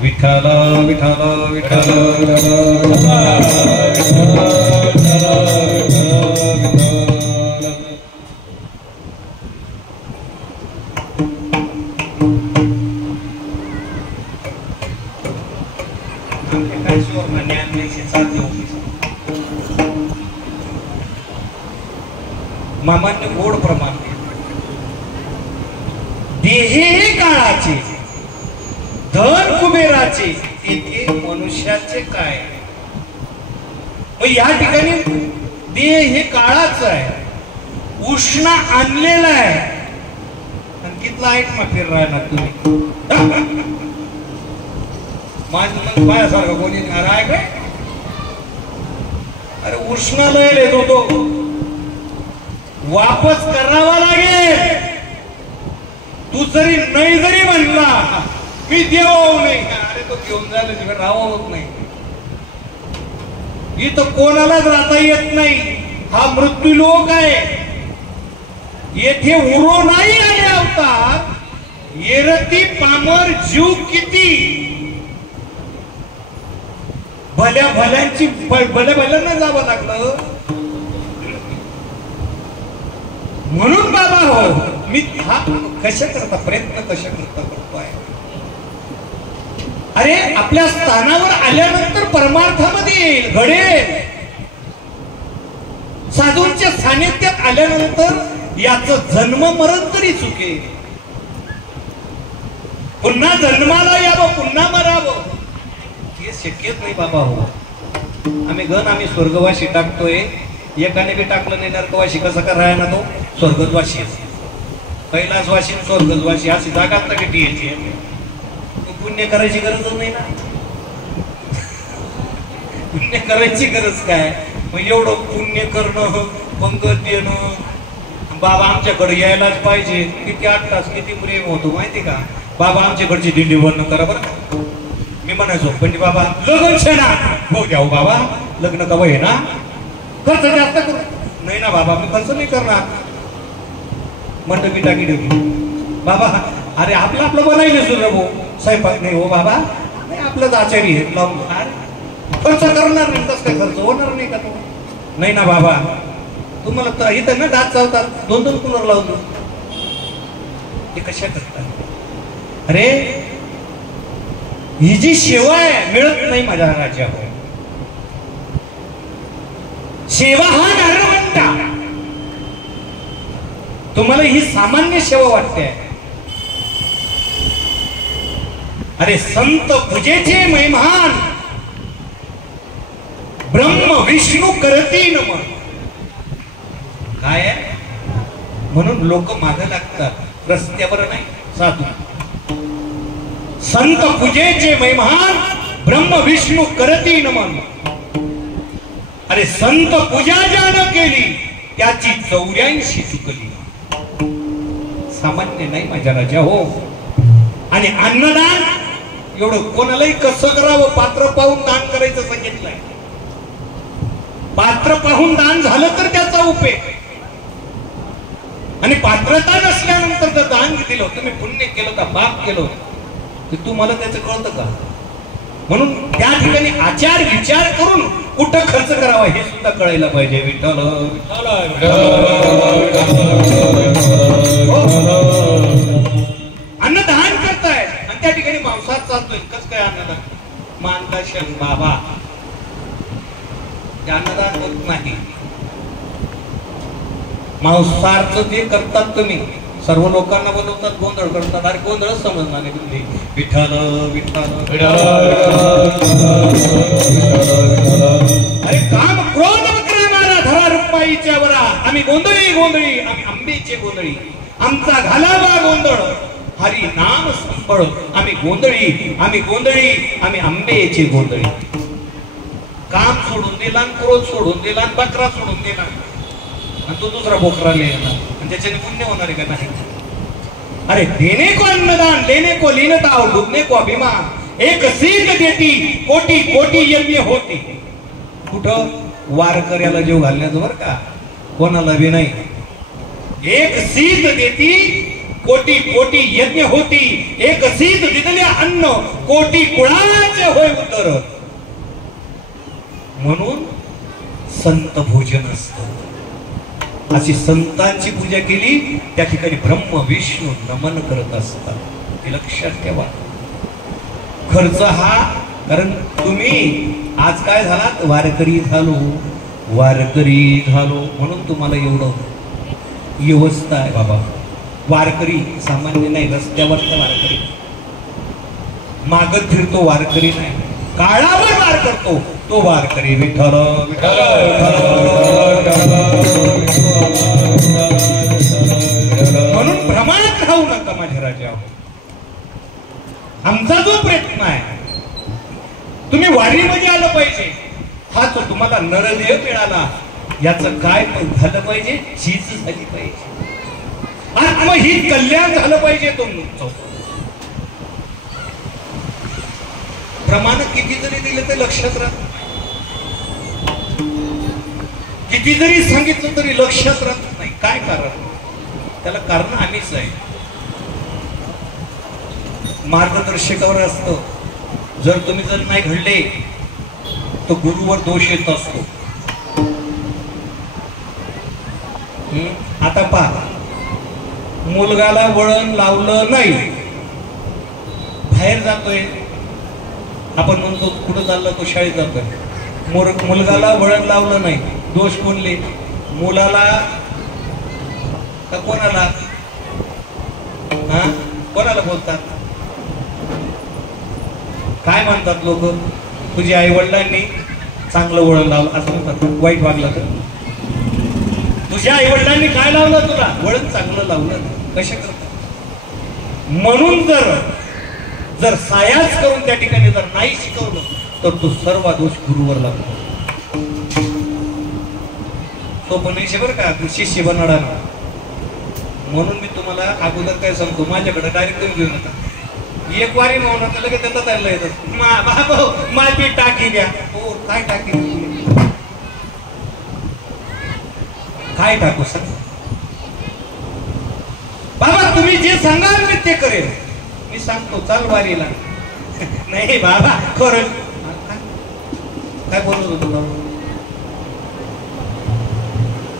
विठ्ठल विठ्ठल विठ्ठल मामान्य गोड प्रमाण देही काळाचे धन कुबेराचे तेथे मनुष्याचे काय? या ठिकाणी देह हे काळाचं आहे, उष्ण आणलेलं आहे, आणि कितला ऐक मा फिर राहणार तुम्ही माझं पायासारखं कोणी आहे काय? अरे उष्णालय येतो तो वापस करावा लागेल. तू जरी नाही जरी म्हणला मी देव नाही, अरे तो घेऊन जायला तिकडे राहावं होत नाही. इथं कोणालाच राहता येत नाही. हा मृत्यू लोक आहे. येथे उरो नाही आले अवतार, येरती पामर जीव किती. भल्या भल्यांची भल्या भल्यांना जावं लागलं. म्हणून बाबा हो मी हा कशा करता प्रयत्न कशा करता करतोय. अरे आपल्या स्थानावर आल्यानंतर परमार्थामध्ये येईल घडेल. साधूंच्या सानिध्यात आल्यानंतर याचं जन्म मरण तरी चुकेल. पुन्हा जन्माला यावं पुन्हा मरावं हे शक्यच नाही बाबा हो. आम्ही स्वर्गवासी टाकतोय. एकाने बी टाकलं नाही नरकवासी कसा का राहा ना तो स्वर्गवासी. कैलासवासी स्वर्गवासी अशी जागा किती यायची. पुण्य करायची गरजच नाही ना. पुण्य करायची गरज काय. मग एवढं पुण्य करणं पंगत देणं. बाबा आमच्याकडे यायलाच पाहिजे. किती 8 तास किती प्रेम होतो माहिती का. बाबा आमच्याकडची दिंडी वर्ण करा बरं. मी म्हणायचो पण बाबा लग्न छेना हो द्या हो बाबा लग्न कवा आहे ना. खर्च जास्त करू नाही ना बाबा मी खर्च नाही करणार. म्हणतो मी टाकी ठेवली बाबा. अरे आपलं बनायला सुद्धा भाऊ स्वयंपाक नाही हो बाबा नाही आपलंच आचारी आहे लावून खर्च करणार नाही. कसं काय खर्च होणार नाही का तो. नाही ना बाबा तुम्हाला इथं ना दात चावतात 2-2 कूलर लावून देऊ. ते कशा करतात. अरे ही जी सेवा आहे मिळत नाही माझ्या राज्यावर. सेवा हा नारवंटा. तुम्हाला ही सामान्य सेवा वाटते. अरे संत पूजेचे महिमान ब्रह्म विष्णू करती नमन. काय आहे म्हणून लोक मागे लागतात रस्त्यावर नाही साधू. संत पूजेचे महिमान ब्रह्म विष्णू करती नमन. अरे संत पूजा ज्यानं केली त्याची 84 चुकली. सामान्य नाही माझ्या राजा हो. आणि अन्नदान एवढं कोणालाही कसं करावं. पात्र पाहून दान करायचं सांगितलंय. पात्र पाहून दान झालं तर त्याचा उपयोग. आणि पात्रता नसल्यानंतर जर दान दिलं तुम्ही पुण्य केलं का पाप केलं तर तुम्हाला त्याचं कळतं का. म्हणून त्या ठिकाणी आचार विचार करून कुठं खर्च करावा हे सुद्धा कळायला पाहिजे. विठ्ठल अन्नदान करताय आणि त्या ठिकाणी मांसाहार चालतोय. कसं काय अन्नदान मानदाशन बाबा ते अन्नदान होत नाही. मांसाहारचं जे करतात तुम्ही सर्व लोकांना बोलवतात गोंधळ करतात. अरे गोंधळच समजणार नाही तुम्ही. विठ्ठल विठ्ठल अरे काम क्रोध करणारा धरा रुपाईच्या वरा. आम्ही गोंधळी गोंधळी आम्ही आंबेचे गोंधळी. आमचा घालावा गोंधळ हरी नाम संबळ. आम्ही गोंधळी आम्ही गोंधळी आम्ही आंबेचे गोंधळी. काम सोडून दिला क्रोध सोडून दिला बकरा सोडून दिला आणि तो दुसरा बोकरा लिहिला आणि त्याच्याने पुण्य होणार आहे का नाही. अरे देने को अन्नदान लेने को लीनता और डूबने को अभिमान. एक सीध देती कोटी कोटी यज्ञ होती. कुठं वारकऱ्याला जीव घालण्याचं बरं का कोणाला बी नाही. एक सीध देती कोटी कोटी यज्ञ होती. एक सीध दिलेले अन्न कोटी कुळाचे होय उदर. म्हणून संत भोजन असतं. अशी संतांची पूजा केली त्या ठिकाणी ब्रह्म विष्णू नमन करत असतात. हे लक्षात ठेवा. खर्च हा कारण तुम्ही आज काय झालात वारकरी झालो वारकरी झालो म्हणून तुम्हाला एवढं व्यवस्था आहे बाबा. वारकरी सामान्य नाही. रस्त्यावरचा वारकरी मागत फिरतो वारकरी नाही. काळावर वार करतो तो वारकरी. विठ्ठल विठ्ठल म्हणून भ्रमात राहू नका. राजा. आमचा जो प्रयत्न आहे तुम्ही वारीमध्ये आलं पाहिजे. हा तो तुम्हाला नरदेह मिळाला याचं काय पण झालं पाहिजे, झीज झाली पाहिजे. आणि मग ही कल्याण झालं पाहिजे. तुमचं प्रमाण किती जरी दिलं ते लक्षात राहत, किती जरी सांगितलं तरी लक्षात राहत नाही. काय कारण? त्याला कारण आम्हीच आहे. मार्गदर्शकावर असतो. जर तुम्ही जर नाही घडले तर गुरुवर दोष येत असतो. आता पहा, मुलगाला वळण लावलं नाही, बाहेर जातोय, आपण म्हणतो कुठं चाललं तो शाळेत जातोय. मुलगाला वळण लावलं नाही, दोष कोणले? मुलाला का कोणाला? कोणाला बोलतात? काय म्हणतात लोक? तुझ्या आई वडिलांनी चांगलं वळण लावलं असं म्हणतात. वाईट वागलं तर तुझ्या आई वडिलांनी काय लावलं तुला? वळण चांगलं लावलं. कशा करतात? म्हणून जर सायाच करून त्या ठिकाणी जर नाही शिकवलं तर तो सर्व दोष गुरुवर लागतो. सोपं नाही बरं का शिष्य बनवणार. म्हणून मी तुम्हाला अगोदर काय सांगतो, माझ्याकडे डायरेक्ट तुम्ही घेऊन येतात. एक वारी म्हणून तर लगेच त्यांना तयारला येतात. माझी टाकी द्या. हो, काय टाकी? काय टाकू सांग बाबा, तुम्ही जे सांगाल मी ते करेल. मी सांगतो चाल वारीला. नाही बाबा खरं. काय बोलत होतो?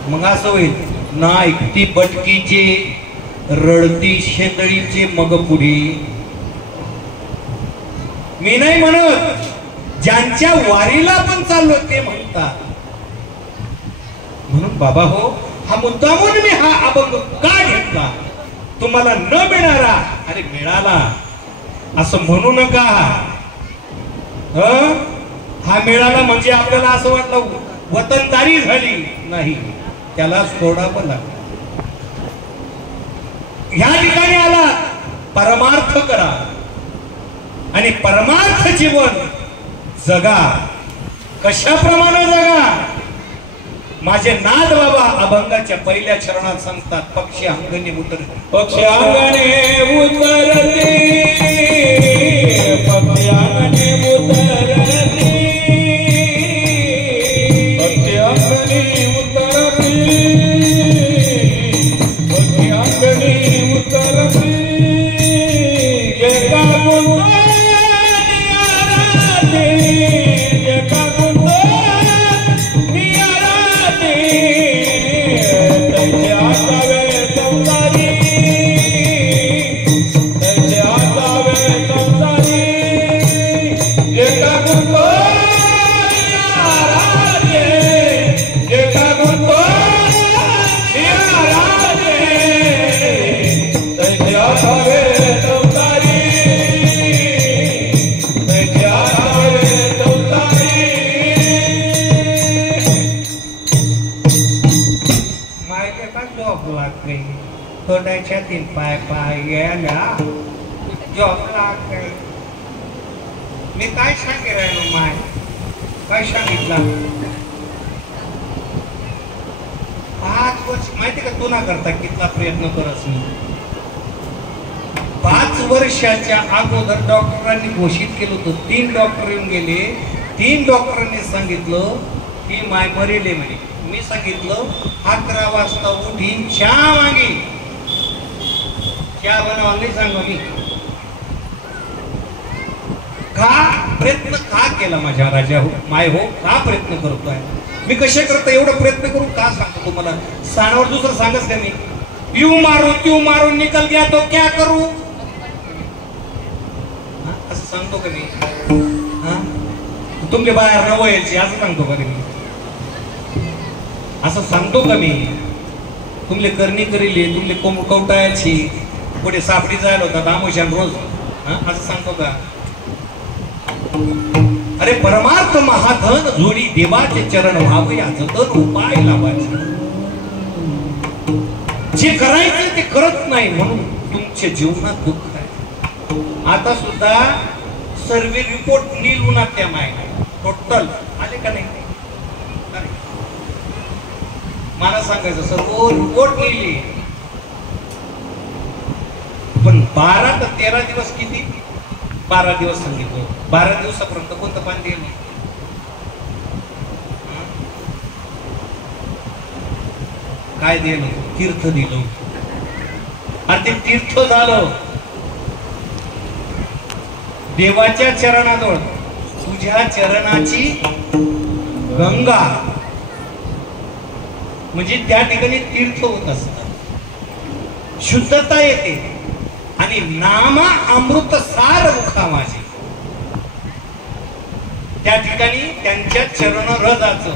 मग असं होईल ना, ऐकती बटकीचे रडती शेंदळीचे मग पुढे. मी नाही म्हणत, ज्यांच्या वारीला पण चाललो ते म्हणतात. म्हणून बाबा हो, हा मुद्दामून मी हा अभंग का घेतला? तुम्हाला न मिळाला अरे मिळाला असं म्हणू नका. हा मिळाला म्हणजे आपल्याला असं वाटलं वतनदारी झाली नाही, त्याला सोडा पण लागला. ह्या ठिकाणी आला परमार्थ करा आणि परमार्थ जीवन जगा. कशाप्रमाणे जगा? माझे नाथ बाबा अभंगाच्या पहिल्या चरणात सांगतात, पक्षी अंगणी उतरते. पक्षी अंगणे उतरते, पक्षी अंगणे उतरते, पक्षी अंगणी उतरते, पक्षी अंगणी उतरते. एका थोड्याच्या तीन पाय पाय गेला जॉब लागते. मी काय सांगे राहिलो माय? काय सांगितलं? 5 वर्ष माहिती का तुला करता कितला प्रयत्न करत मी. 5 वर्षाच्या अगोदर डॉक्टरांनी घोषित केलं होतं. 3 डॉक्टर येऊन गेले. 3 डॉक्टरांनी सांगितलं की माय मरेले म्हणे. मी सांगितलं 11 वाजता उठीन, चहा मागेल. चहा बनवा नाही सांगा मी. का प्रयत्न का केला माझ्या राजा हो माय हो? का प्रयत्न करतोय मी? कशा करता एवढा प्रयत्न करू का सांगतो तुम्हाला? सानावर दुसरं सांगच का मी? यू मारू त्यू मारू निकल गया तो क्या करू असं सांगतो का मी? तुमच्या बाहेर न व्हायची असं सांगतो का मी? असं सांगतो का मी? तुमले करणी करीले, तुमले कवटायाची पुढे सापडी जायला होता दामोशान रोज असं सांगतो का? अरे परमार्थ महाधन जोडी देवाचे चरण व्हावे याचं तर उपाय लावायचे. जे करायचं ते करत नाही म्हणून तुमच्या जीवनात दुःख आहे. आता सुद्धा सर्वे रिपोर्ट नील उन्हात आहे. टोटल आले का नाही? मला सांगायचं सर्व रिपोर्ट लिहिली, पण 12 ते 13 दिवस किती? 12 दिवस सांगितलं. 12 दिवसापर्यंत कोणतं पाणी दिलं? काय दिलं? तीर्थ दिलं. आणि ते तीर्थ झालं देवाच्या चरणाजवळ. तुझ्या चरणाची गंगा म्हणजे त्या ठिकाणी तीर्थ होत असतात, शुद्धता येते. आणि नामा अमृत सार मुखा माझे, त्या ठिकाणी त्यांच्या चरण रजाचं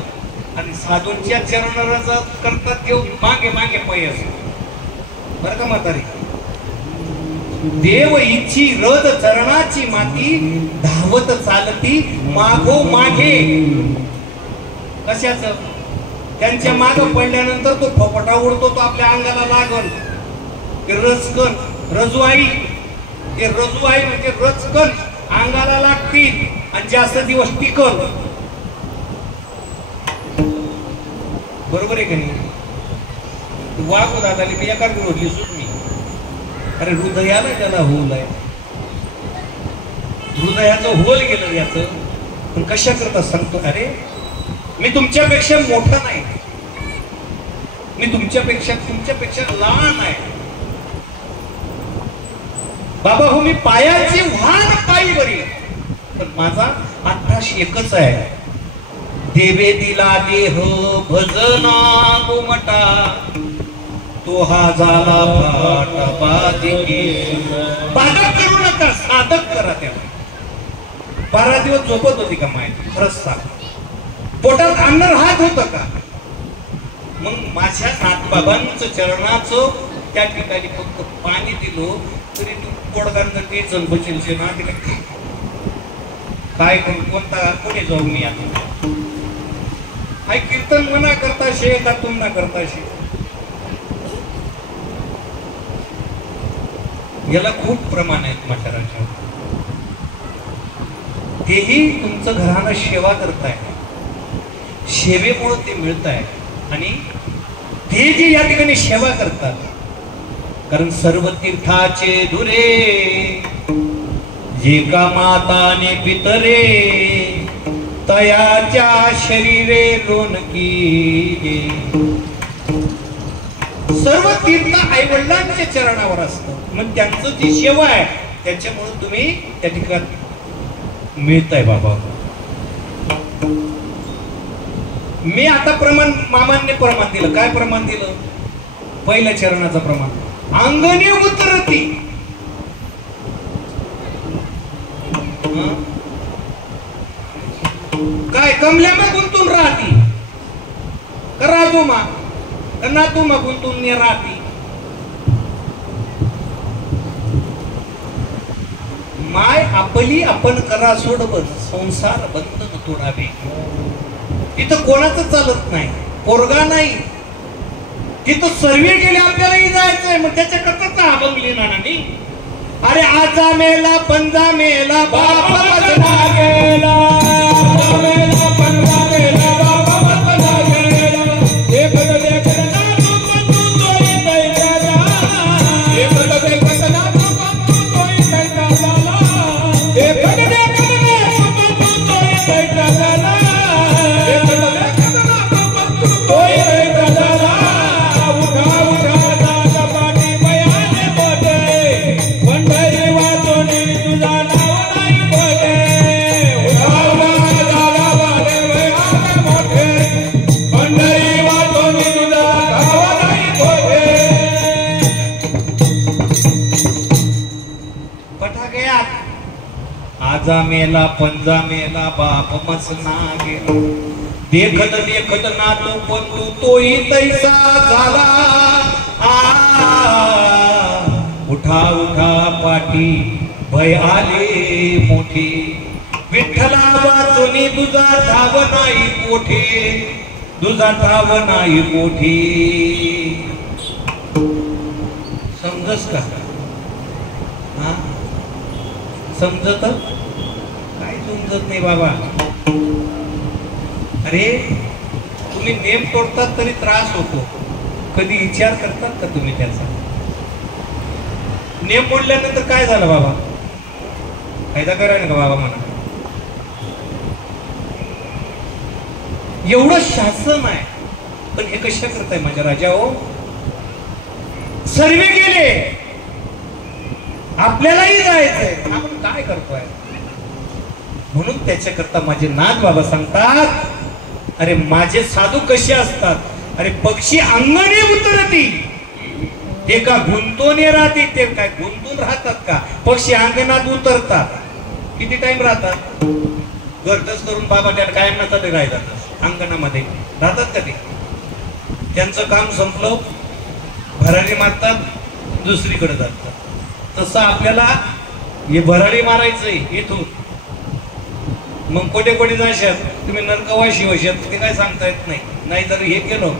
आणि साधूंच्या चरण रजा करतात देव मागे मागे पै असतो. बरं का म्हातारी? देव इच्छी रज चरणाची माती धावत चालती मागो मागे. कशाच? त्यांच्या माग पडल्यानंतर तो फपटा उडतो, तो आपल्या अंगाला लागल. रचकन रजुआई, ते रजुआई म्हणजे रचकन अंगाला लागतील आणि जास्त दिवस टिकल. बरोबर आहे का नाही? वाघ दादाली मी एका विरोधली सुटली. अरे हृदयाला त्याला होल आहे, हृदयाचं होल गेलं याचं. पण कशा करता सांगतो? अरे मी तुमच्यापेक्षा मोठा नाही, मी तुमच्यापेक्षा लहान आहे. बाबा हो, मी पायाची वाहन पायी बरी, पण माझा 18 एकच आहे. देवे दिला देह भजना गोमटा, तो हा झाला फाटा बादिके. बाधक करू नका, साधक करा. त्याला 12 दिवस झोपत होती का माहिती? खरंच सांग, पोटात अन्न राहत होतं का? मग माझ्या नाथबाबांचं चरणाचं त्या ठिकाणी फक्त पाणी दिलो तरी तू पोटगांना ते बचेलचे ना. तिला काय करू? कोणता कोणी जाऊ मी आता? हाय कीर्तन मना करता शे का तुम ना करता शे? याला खूप प्रमाण आहेत म्हाताराच्या. तेही तुमचं घरानं सेवा करताय, सेवेमुळे ते मिळत आहे. आणि ते जे या ठिकाणी सेवा करतात, कारण सर्व तीर्थाचे धुरे जे का माताने पितरे, तयाच्या शरीरे लोणकी. सर्व तीर्थ आईवडिलांच्या चरणावर असतं. मग त्यांचं जी सेवा आहे त्याच्यामुळे तुम्ही त्या ठिकाणी मिळताय. बाबा मी आता प्रमाण, मामांनी प्रमाण दिलं. काय प्रमाण दिलं? पहिल्या चरणाचं प्रमाण. अंगणी उतरती. काय कमल्यामा गुंतून राहती का राजूमा का नातूमा गुंतून राहती? माय आपली आपण करा सोड बन, संसार बंधन तोडावे. तिथं कोणाचं चालत नाही, पोरगा नाही. तिथं सर्वे केले, आपल्यालाही जायचंय. मग त्याच्याकरता अभंगली ना मी. अरे आजा मेला पंजा मेला बाप बचना गेला, आजा मेला पंजा मेला बाप बचना गेला. देखत देखत ना तू तोई कैसा जा, देखत देखत ना तू तोई कैसा जाला, देखत देखत ना तू तोई कैसा जाला, देखत देखत ना तू तोई कैसा जाला. उठा उठा दादा पाटी बयाने बोटे, पंढरी वाचोनी तुझा नाव नाही बोटे. उठा उठा दादा पाटी बयाने बोटे, पंढरी वाचोनी तुझा नाव नाही बोटे. पठा गया आजा मेला पंजा मेला बाप मसना गेला. देखत देखत नातू बंधू तोही तैसा झाला. उठा उठा पाठी भय आले मोठे, विठ्ठला वाचोनी तुझा ठाव नाही मोठे, तुझा ठाव नाही मोठे. समजस का? हा समजत काय समजत नाही बाबा. अरे तुम्ही नेम तोडतात तरी त्रास होतो. कधी विचार करतात का तुम्ही त्याचा? नेम मोडल्यानंतर काय झालं बाबा? फायदा करायला का बाबा म्हणा? एवढं शासन आहे पण हे कशा करताय माझ्या राजा हो? सर्वे गेले, आपल्यालाही जायचंय, आपण काय करतोय? म्हणून त्याच्याकरता माझे नाथ बाबा सांगतात, अरे माझे साधू कसे असतात? अरे पक्षी अंगणे उतरती, ते का गुंतून राहते? ते काय गुंतून राहतात का? पक्षी अंगणात उतरतात. किती टाइम राहतात? गर्दच करून बाबा त्या कायम नका ते राहतात अंगणामध्ये राहतात का? ते त्यांचं काम संपलं, भरारी मारतात, दुसरीकडे जातात. तसं आपल्याला हे भरारी मारायचंय इथून. मग कोठे कोठे जाशात तुम्ही नरकवाशी होशात ते काय सांगता येत नाही. नाही जर हे केलं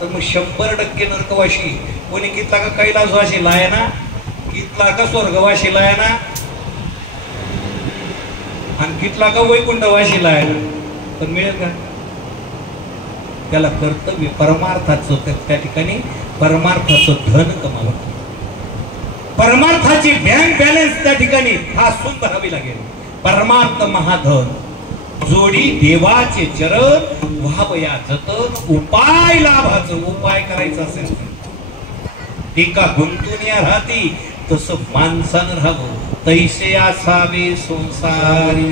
तर मग 100% नरकवाशी. कोणी कितला का कैलासवाशी लाय ना, कितला का स्वर्गवाशी लाय ना, आणि कितला का वैकुंठवाशी लाय ना. पण मिळेल का? त्याला कर्तव्य परमार्थाचं, त्या ठिकाणी परमार्थाचं धन कमावं, परमार्थाची बँक बॅलन्स त्या ठिकाणी ठासून भरावी लागेल. परमार्थ महाधन जोडी देवाचे चरण व्हावया जतन. उपाय लाभाचं, उपाय करायचा असेल तर एका गुंतून या राहती तसं माणसानं राहावं. तैसे असावे संसारी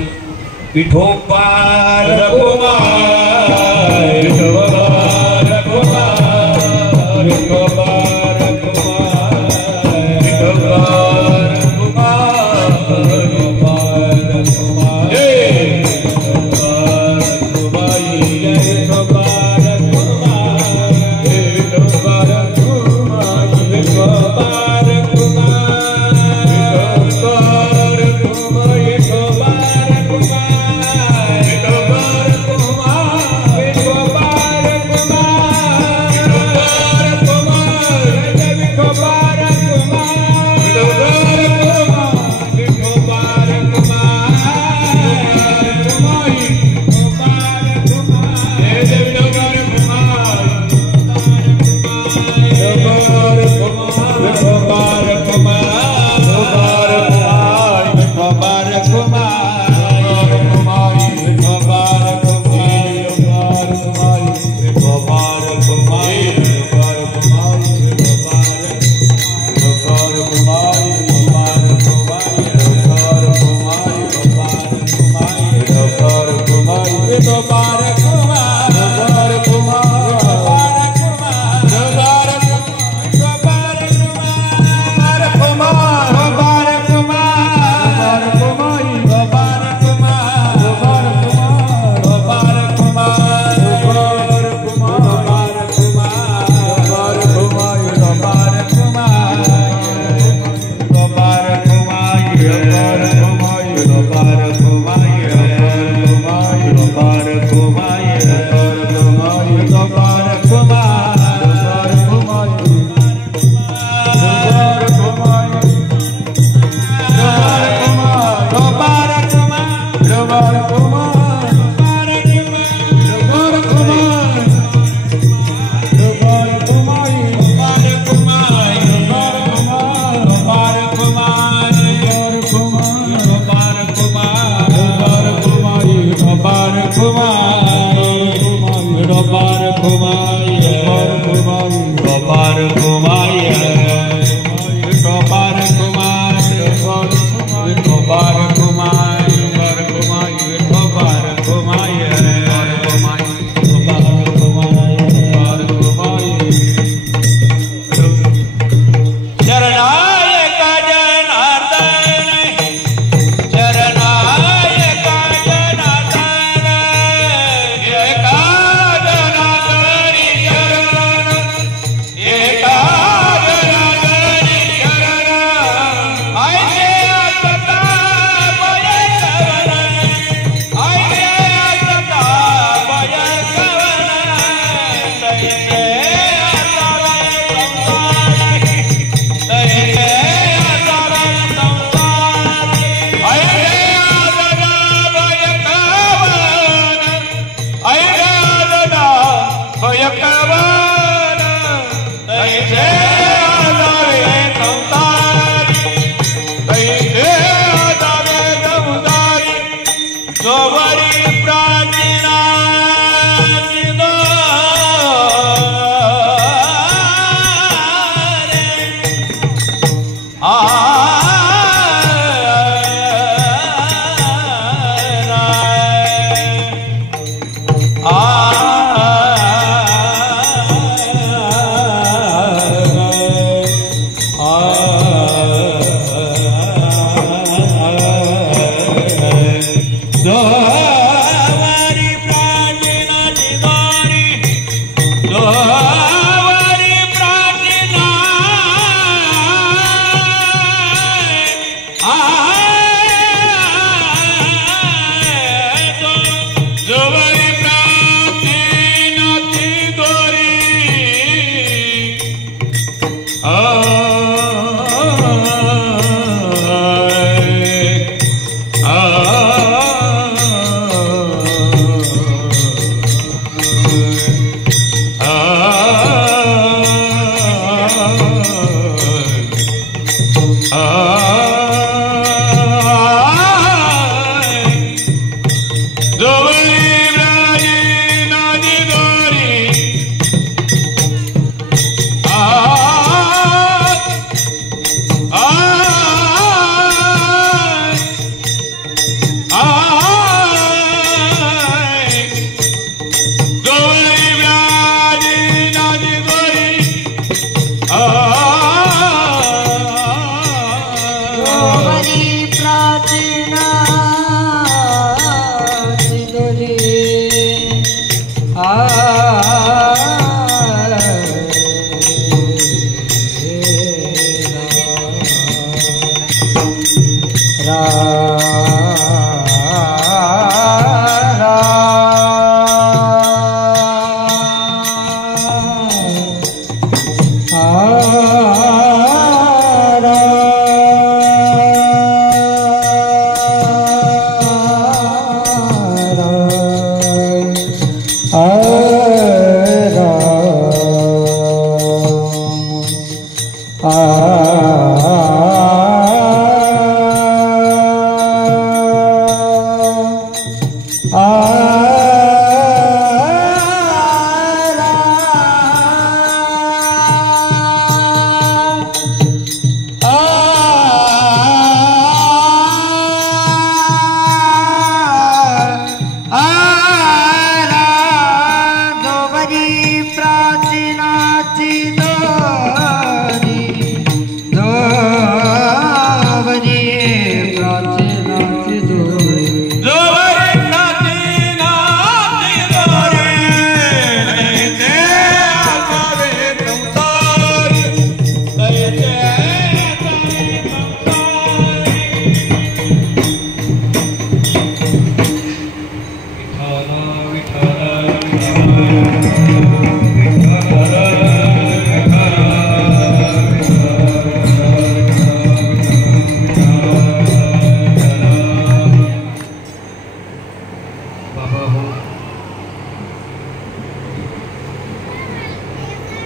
विठोबा रघुबा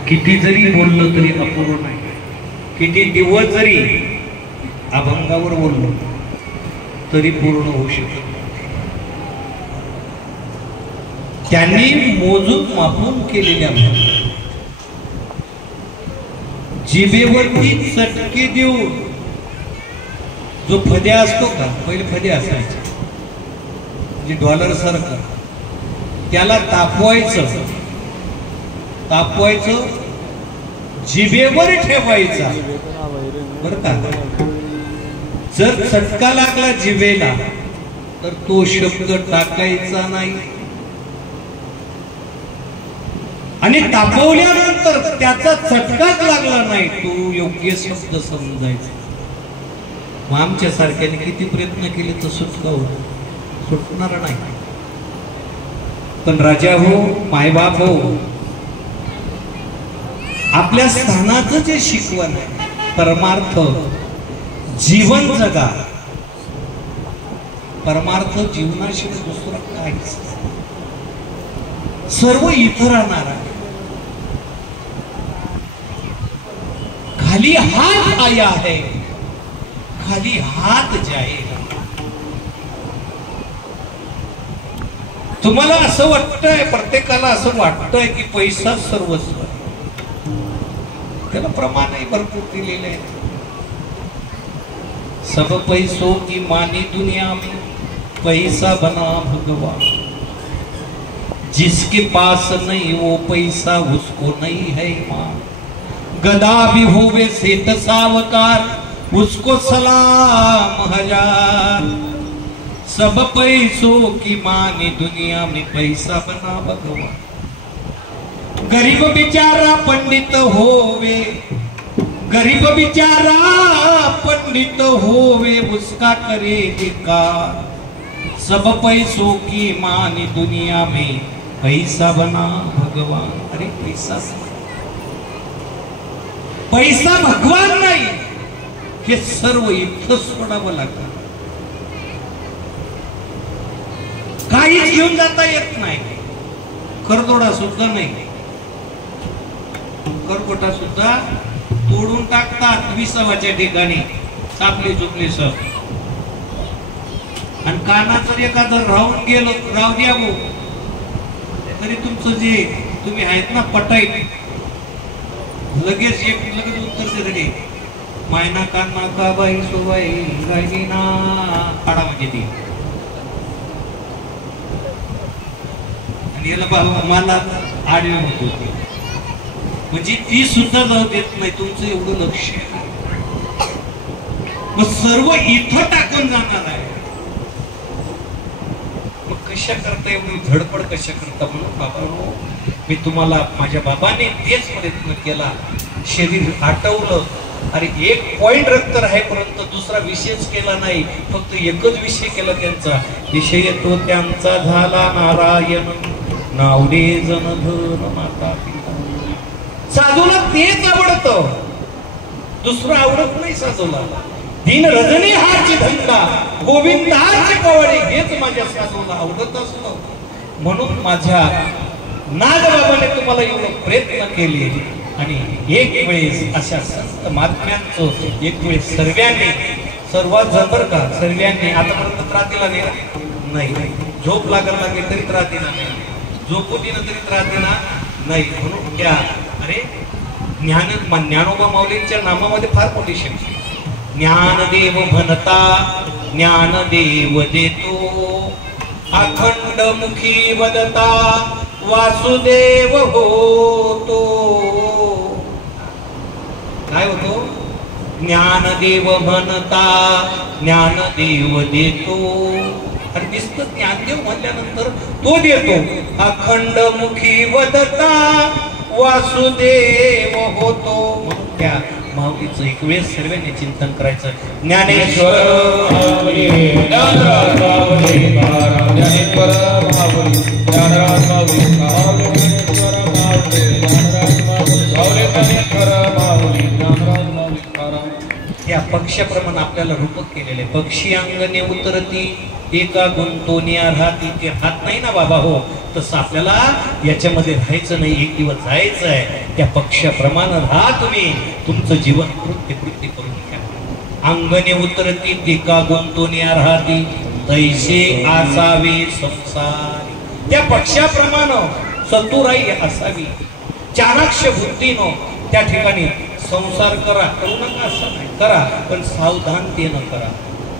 किती जरी बोललं तरी अपूर्ण नाही. किती दिवस जरी अभंगावर बोललो तरी पूर्ण होऊ शकत. त्यांनी मोजून मापून केलेल्या जिभेवरती चटके देऊन जो फद्या असतो का, पहिले फद्या असायचे म्हणजे डॉलर सारखं, त्याला तापवायचं जिभेवर ठेवायचा बरं का. जर चटका लागला जिभेला तर तो शब्द टाकायचा नाही आणि तापवल्यानंतर त्याचा चटकाच लागला नाही तो योग्य शब्द समजायचा. मग आमच्या सारख्याने किती प्रयत्न केले तर सुटणार नाही. पण राजा हो, मायबाप हो, आपल्या स्थानाचं जे शिकवण आहे, परमार्थ जीवन जगा. परमार्थ जीवनाशिवाय दुसरं काहीच, सर्व इथं राहणार आहे. खाली हात आया है, खाली हात जाएगा. तुम्हाला असं वाटतंय, प्रत्येकाला असं वाटतंय की पैसा सर्वस्व, त्याला प्रमाणही भरपूर दिलेले आहे. सब पैसों की मानी दुनिया में पैसा बना भगवान. जिसके पास नहीं वो पैसा उसको नहीं है ईमान. गदा भी होवे सेठ सावकार उसको सलाम हजार. सब पैसों की मानी दुनिया में पैसा बना भगवान. गरीब बिचारा पंडित होवे, गरीब बिचारा पंडित होवे उसका करे धिक्कार. सब पैसों की मानी दुनिया में पैसा बना भगवान. अरे पैसा पैसा भगवान नाही, हे सर्व इथं सोडावं लागतं. काहीच घेऊन जाता येत नाही, करदोडा सुद्धा नाही, करकोटा सुद्धा तोडून टाकतात विसावाच्या ठिकाणी, चापली चुपली सब. आणि काना जर एखादं राहून गेलो, राहू द्या भाऊ, तरी तुमचं जे तुम्ही आहेत ना पटाईत, लगेच उत्तर दे रे, मायना काना का बाई सोबाई राहिली ना काढा म्हणजे ती. आणि याला भाऊ मला आडवी होत होती, म्हणजे ती सुद्धा जाऊ देत नाही. तुमचं एवढं लक्ष आहे, मग सर्व इथं टाकून जाणार आहे. मग कशा करता एवढी धडपड कशा करता? म्हणून बाबा मी तुम्हाला, माझ्या बाबाने तेच प्रयत्न केला, शरीर आटवलं. अरे एक पॉइंट रक्त राहेपर्यंत दुसरा विषयच केला नाही, फक्त एकच विषय केला त्यांचा. विषय तो त्यांचा झाला नारायण, नावडे जनधन माता पिता. साधूला तेच आवडतं, दुसरं आवडत नाही साधूला. दिन रजनी हाची धंदा, गोविंदाची कवडे, हेच माझ्या साधूला आवडत असतं. म्हणून माझ्या नागबाबाने तुम्हाला एवढं प्रयत्न केले. आणि एक वेळेस अशा संत महात्म्यांचं एक वेळेस सर्वात जबर का सर्वांनी आतापर्यंत त्रास दिला नाही. झोप लागायला लागेल तरी त्रास दिला नाही, झोपू दिलं तरी त्रास दिला नाही. म्हणून त्या अरे ज्ञानोबा माऊलींच्या नामामध्ये फार मोठी शक्ती. ज्ञानदेव म्हणता ज्ञानदेव देतो, अखंड मुखी वदता वासुदेव होतो. काय होतो? ज्ञानदेव म्हणता ज्ञानदेव देतो. आणि नुसतं ज्ञानदेव म्हणल्यानंतर तो देतो. अखंड मुखी वदता वासुदेव होतो. म्हणून त्या माऊलीचं एक वेळ सर्वांनी चिंतन करायचं. ज्ञानेश्वर माऊली, ज्ञानराज माऊली, ज्ञानेश्वर माऊली, ज्ञानराज माऊली, ज्ञानेश्वर माऊली, ज्ञानराज माऊली, ज्ञानेश्वर माऊली, ज्ञानराज माऊली. या पक्षाप्रमाणे आपल्याला रूपक केलेले. पक्षी अंगणे उतरती एका गुंतोनिया राहती. ते राहत नाही ना बाबा, हो तसं आपल्याला याच्यामध्ये राहायचं नाही, एक दिवस जायचं आहे. त्या पक्षाप्रमाणे राहा तुम्ही, तुमचं जीवन कृत्य करून घ्या. अंगणे उतरती एका गुंतोनिया राहती, तैसे असावे संसारी. त्या पक्षाप्रमाणे चतुराई असावी, चाणाक्ष बुद्धीनो त्या ठिकाणी संसार करा. करू नका असं नाही, करा पण सावधानतेनं करा.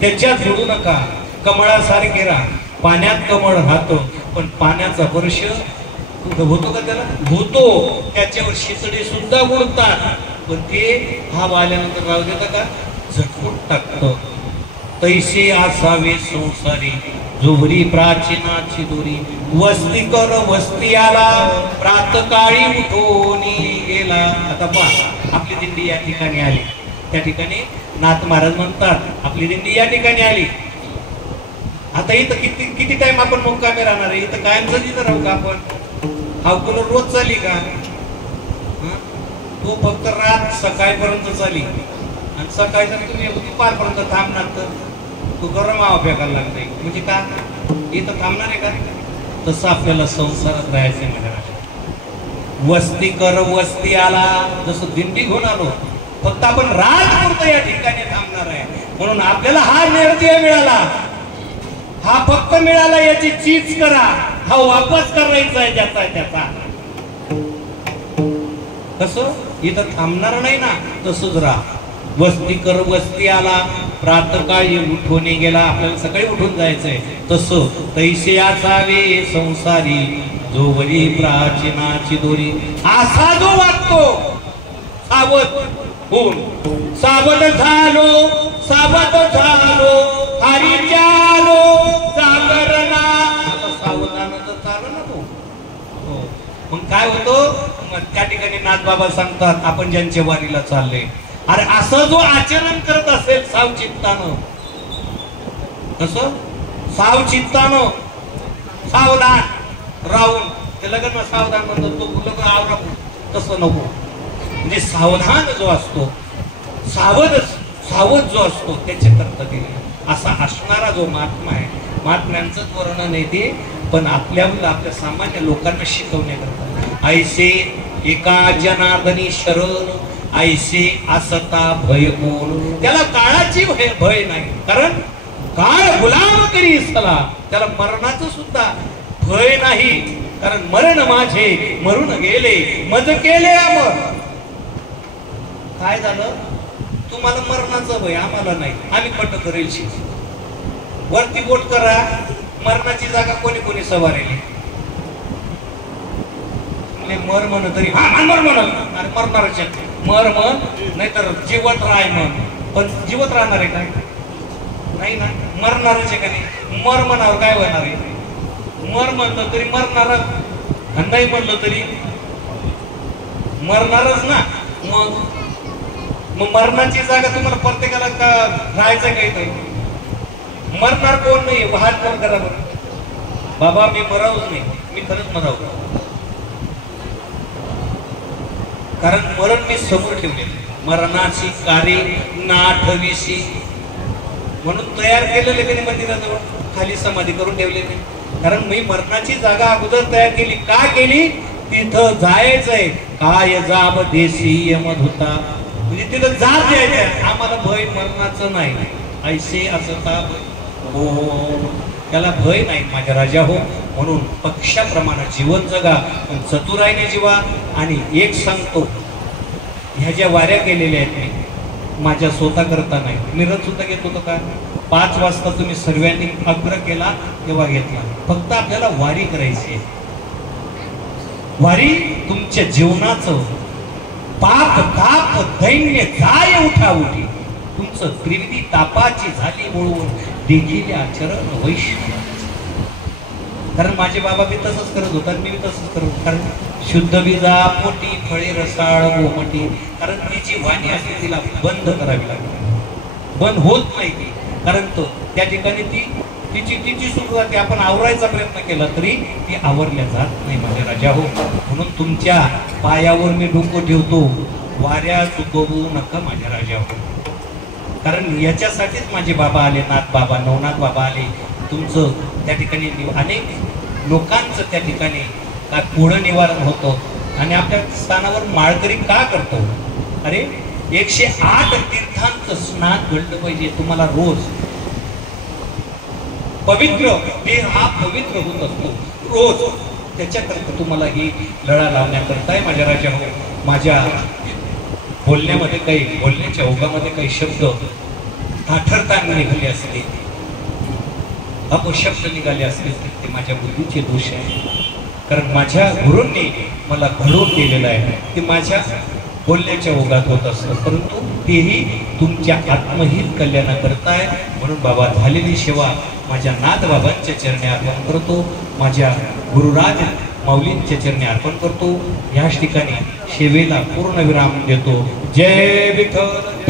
त्याच्यात जोडू नका. कमळासारखे राहा. पाण्यात कमळ राहतो, पण पाण्याचा वर्ष होतो का त्याला? होतो. त्याच्यावर शितडे सुद्धा उडतात, पण ते हवा आल्यानंतर राहू देतं का? झटकून टाकतं. तैसे असावे संसारी, जोहरी प्राचीनाची दोरी. वस्ती कर वस्ती आला, प्रातकाळी उठोनी गेला. आता पहा, आपली दिंडी या ठिकाणी आली. त्या ठिकाणी नाथ महाराज म्हणतात आपली दिंडी या ठिकाणी आली. आता इथं किती टाइम आपण मुक्कामी राहणार आहे? इथं कायमच इथं राहू का आपण? हा रोज चाली का? तो फक्त रात सकाळपर्यंत चाली, आणि सकाळी जर तुम्ही दुपारपर्यंत थांबणार तर तो गरम हवा फेकायला लागतंय. म्हणजे का इथं थांबणार आहे का? तसं आपल्याला संसारात राहायचंय. म्हणजे वस्ती कर वस्ती आला, जसं दिंडी घेऊन आलो, फक्त आपण राजपुरतं या ठिकाणी थांबणार आहे. म्हणून आपल्याला हा निर्णय मिळाला, हा फक्त मिळाला, याची चीज करा. हा वापस करायचा आहे ज्याचा त्याचा. कसं इथं थांबणार नाही ना, तसंच राहा. वस्ती कर वस्ती आला, प्रातकाळी उठून गेला. आपल्याला सकाळी उठून जायचंय. तसं तैसे असावे संसारी, जोवरी प्राचीनाची दोरी. असा जो वागतो सावध होऊन, सावध झालो हरीच्या आलो जागरणा. सावधानाचं चालू ना तो. मग काय होतं? त्या ठिकाणी नाथबाबा सांगतात आपण ज्यांच्या वारीला चालले, अरे असं जो आचरण करत असेल सावचित्तानं, कसं सावचित्तानं सावधान राहून, ते लग्न सावधान म्हणतात, तो लग्न आवरा, तसं नको. म्हणजे सावधान जो असतो, सावध जो असतो त्याचे करता दिले असा असणारा जो महात्मा आहे. महात्म्यांचं वर्णन आहे ते, पण आपल्या सामान्य लोकांना शिकवण्याकरता. ऐसे एका जनार्दनी शरण, ऐसे असता भय कोण. त्याला काळाची भय नाही, कारण काळ गुलाम करी सला. त्याला मरणाचं सुद्धा भय नाही, कारण मरण माझे मरून गेले, मज केले अमर. काय झालं? तुम्हाला मरणाचं भय, आम्हाला नाही. आम्ही पट करेल शिक. वरती बोट करा, मरणाची जागा कोणी कोणी सवारेली. मर म्हण तरी हा मर म्हणाल, अरे मरणारच मर म्हण, नाहीतर जिवंत राय म्हण. पण जिवंत राहणार आहे काय? नाही ना, मरणारच आहे का नाही? मर म्हणावर काय होणार आहे? मर म्हणलं तरी मरणार, नाही म्हणलं तरी मरणारच ना. मग मरणाची जागा तुम्हाला प्रत्येकाला का राहायचं काही तर? मरणार कोण नाही, वाहन कोण करा बरं. बाबा मी मरावच नाही, मी खरंच मराव. कारण मरण मी समोर ठेवले. मरणाची कार्य नाठविशी म्हणून तयार केलेले त्यांनी मंदिराजवळ खाली समाधी करून ठेवलेली. कारण मी मरणाची जागा अगोदर तयार केली. का केली? तिथं जायचंय. काय जाब देशी यमधुता, म्हणजे तिथं जाब द्यायचंय. आम्हाला भय मरणाचं नाही. ऐसे असता हो, त्याला भय नाही माझ्या राजा हो. म्हणून पक्षाप्रमाणे जीवन जगा, पण चतुराईने जीवा. आणि एक सांगतो, ह्या ज्या वाऱ्या केलेल्या आहेत मी माझ्या स्वतः करता नाही. मिरज सुद्धा घेत होतो का? 5 वाजता तुम्ही सर्वांनी आग्रह केला तेव्हा घेतला. फक्त आपल्याला वारी करायची आहे. वारी तुमच्या जीवनाचं पाप ताप दैन्य जाय उठा उठी, तुमचं त्रिविधी तापाची झाली वळवून देखील आचरण वैश्य. कारण माझे बाबा बी तसंच करत होतात, मी बी तसंच करत होतो. कारण शुद्ध बीजा पोटी फळे रसाळ गोमटी. कारण ती जी वाणी असते तिला बंद करावी लागते, बंद होत नाही ती. कारण तो त्या ठिकाणी तिची सुरुवात आपण आवरायचा प्रयत्न केला तरी ती आवरल्या जात नाही माझ्या राजा हो. म्हणून तुमच्या पायावर मी डोकं ठेवतो, वाऱ्या चुकवू नका माझ्या राजा हो. कारण याच्यासाठीच माझे बाबा आले, नाथ बाबा नवनाथ बाबा आले. तुमचं त्या ठिकाणी अनेक लोकांचं त्या ठिकाणी काय पुढं निवारण होतं. आणि आपल्या स्थानावर माळकरी का करतो? अरे 108 तीर्थांचं स्नान घडलं पाहिजे तुम्हाला रोज. पवित्र देह हा पवित्र होत असतो रोज. त्याच्याकरता तुम्हाला ही लढा लावण्याकरता माझ्या राजा हो. माझ्या बोलण्यामध्ये काही, बोलण्याच्या ओघामध्ये काही शब्द ताठरताना निघाले असते, अपशब्द निघाले असते, ते माझ्या बुद्धीचे दोष आहे. कारण माझ्या गुरूंनी मला घडवून दिलेलं आहे की माझ्या बोलण्याच्या ओघात होत असतं, परंतु तेही तुमच्या आत्महित कल्याणाकरता आहे. म्हणून बाबा झालेली सेवा माझ्या नाथ बाबांच्या चरणी अर्पण करतो, माझ्या गुरुराज माऊलींच्या चरणी अर्पण करतो. याच ठिकाणी सेवेला पूर्ण विराम देतो. जय विठ्ठल.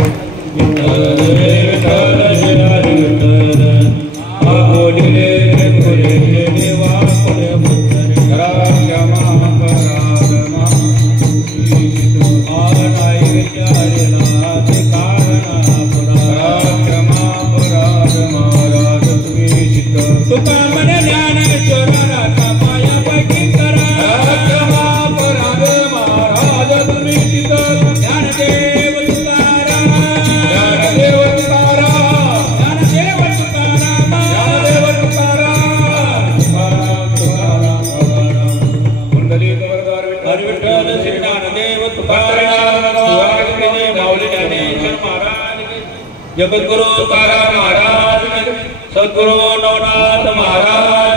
जगद्गुरु तुकाराम महाराज, सद्गुरु नवनाथ महाराज.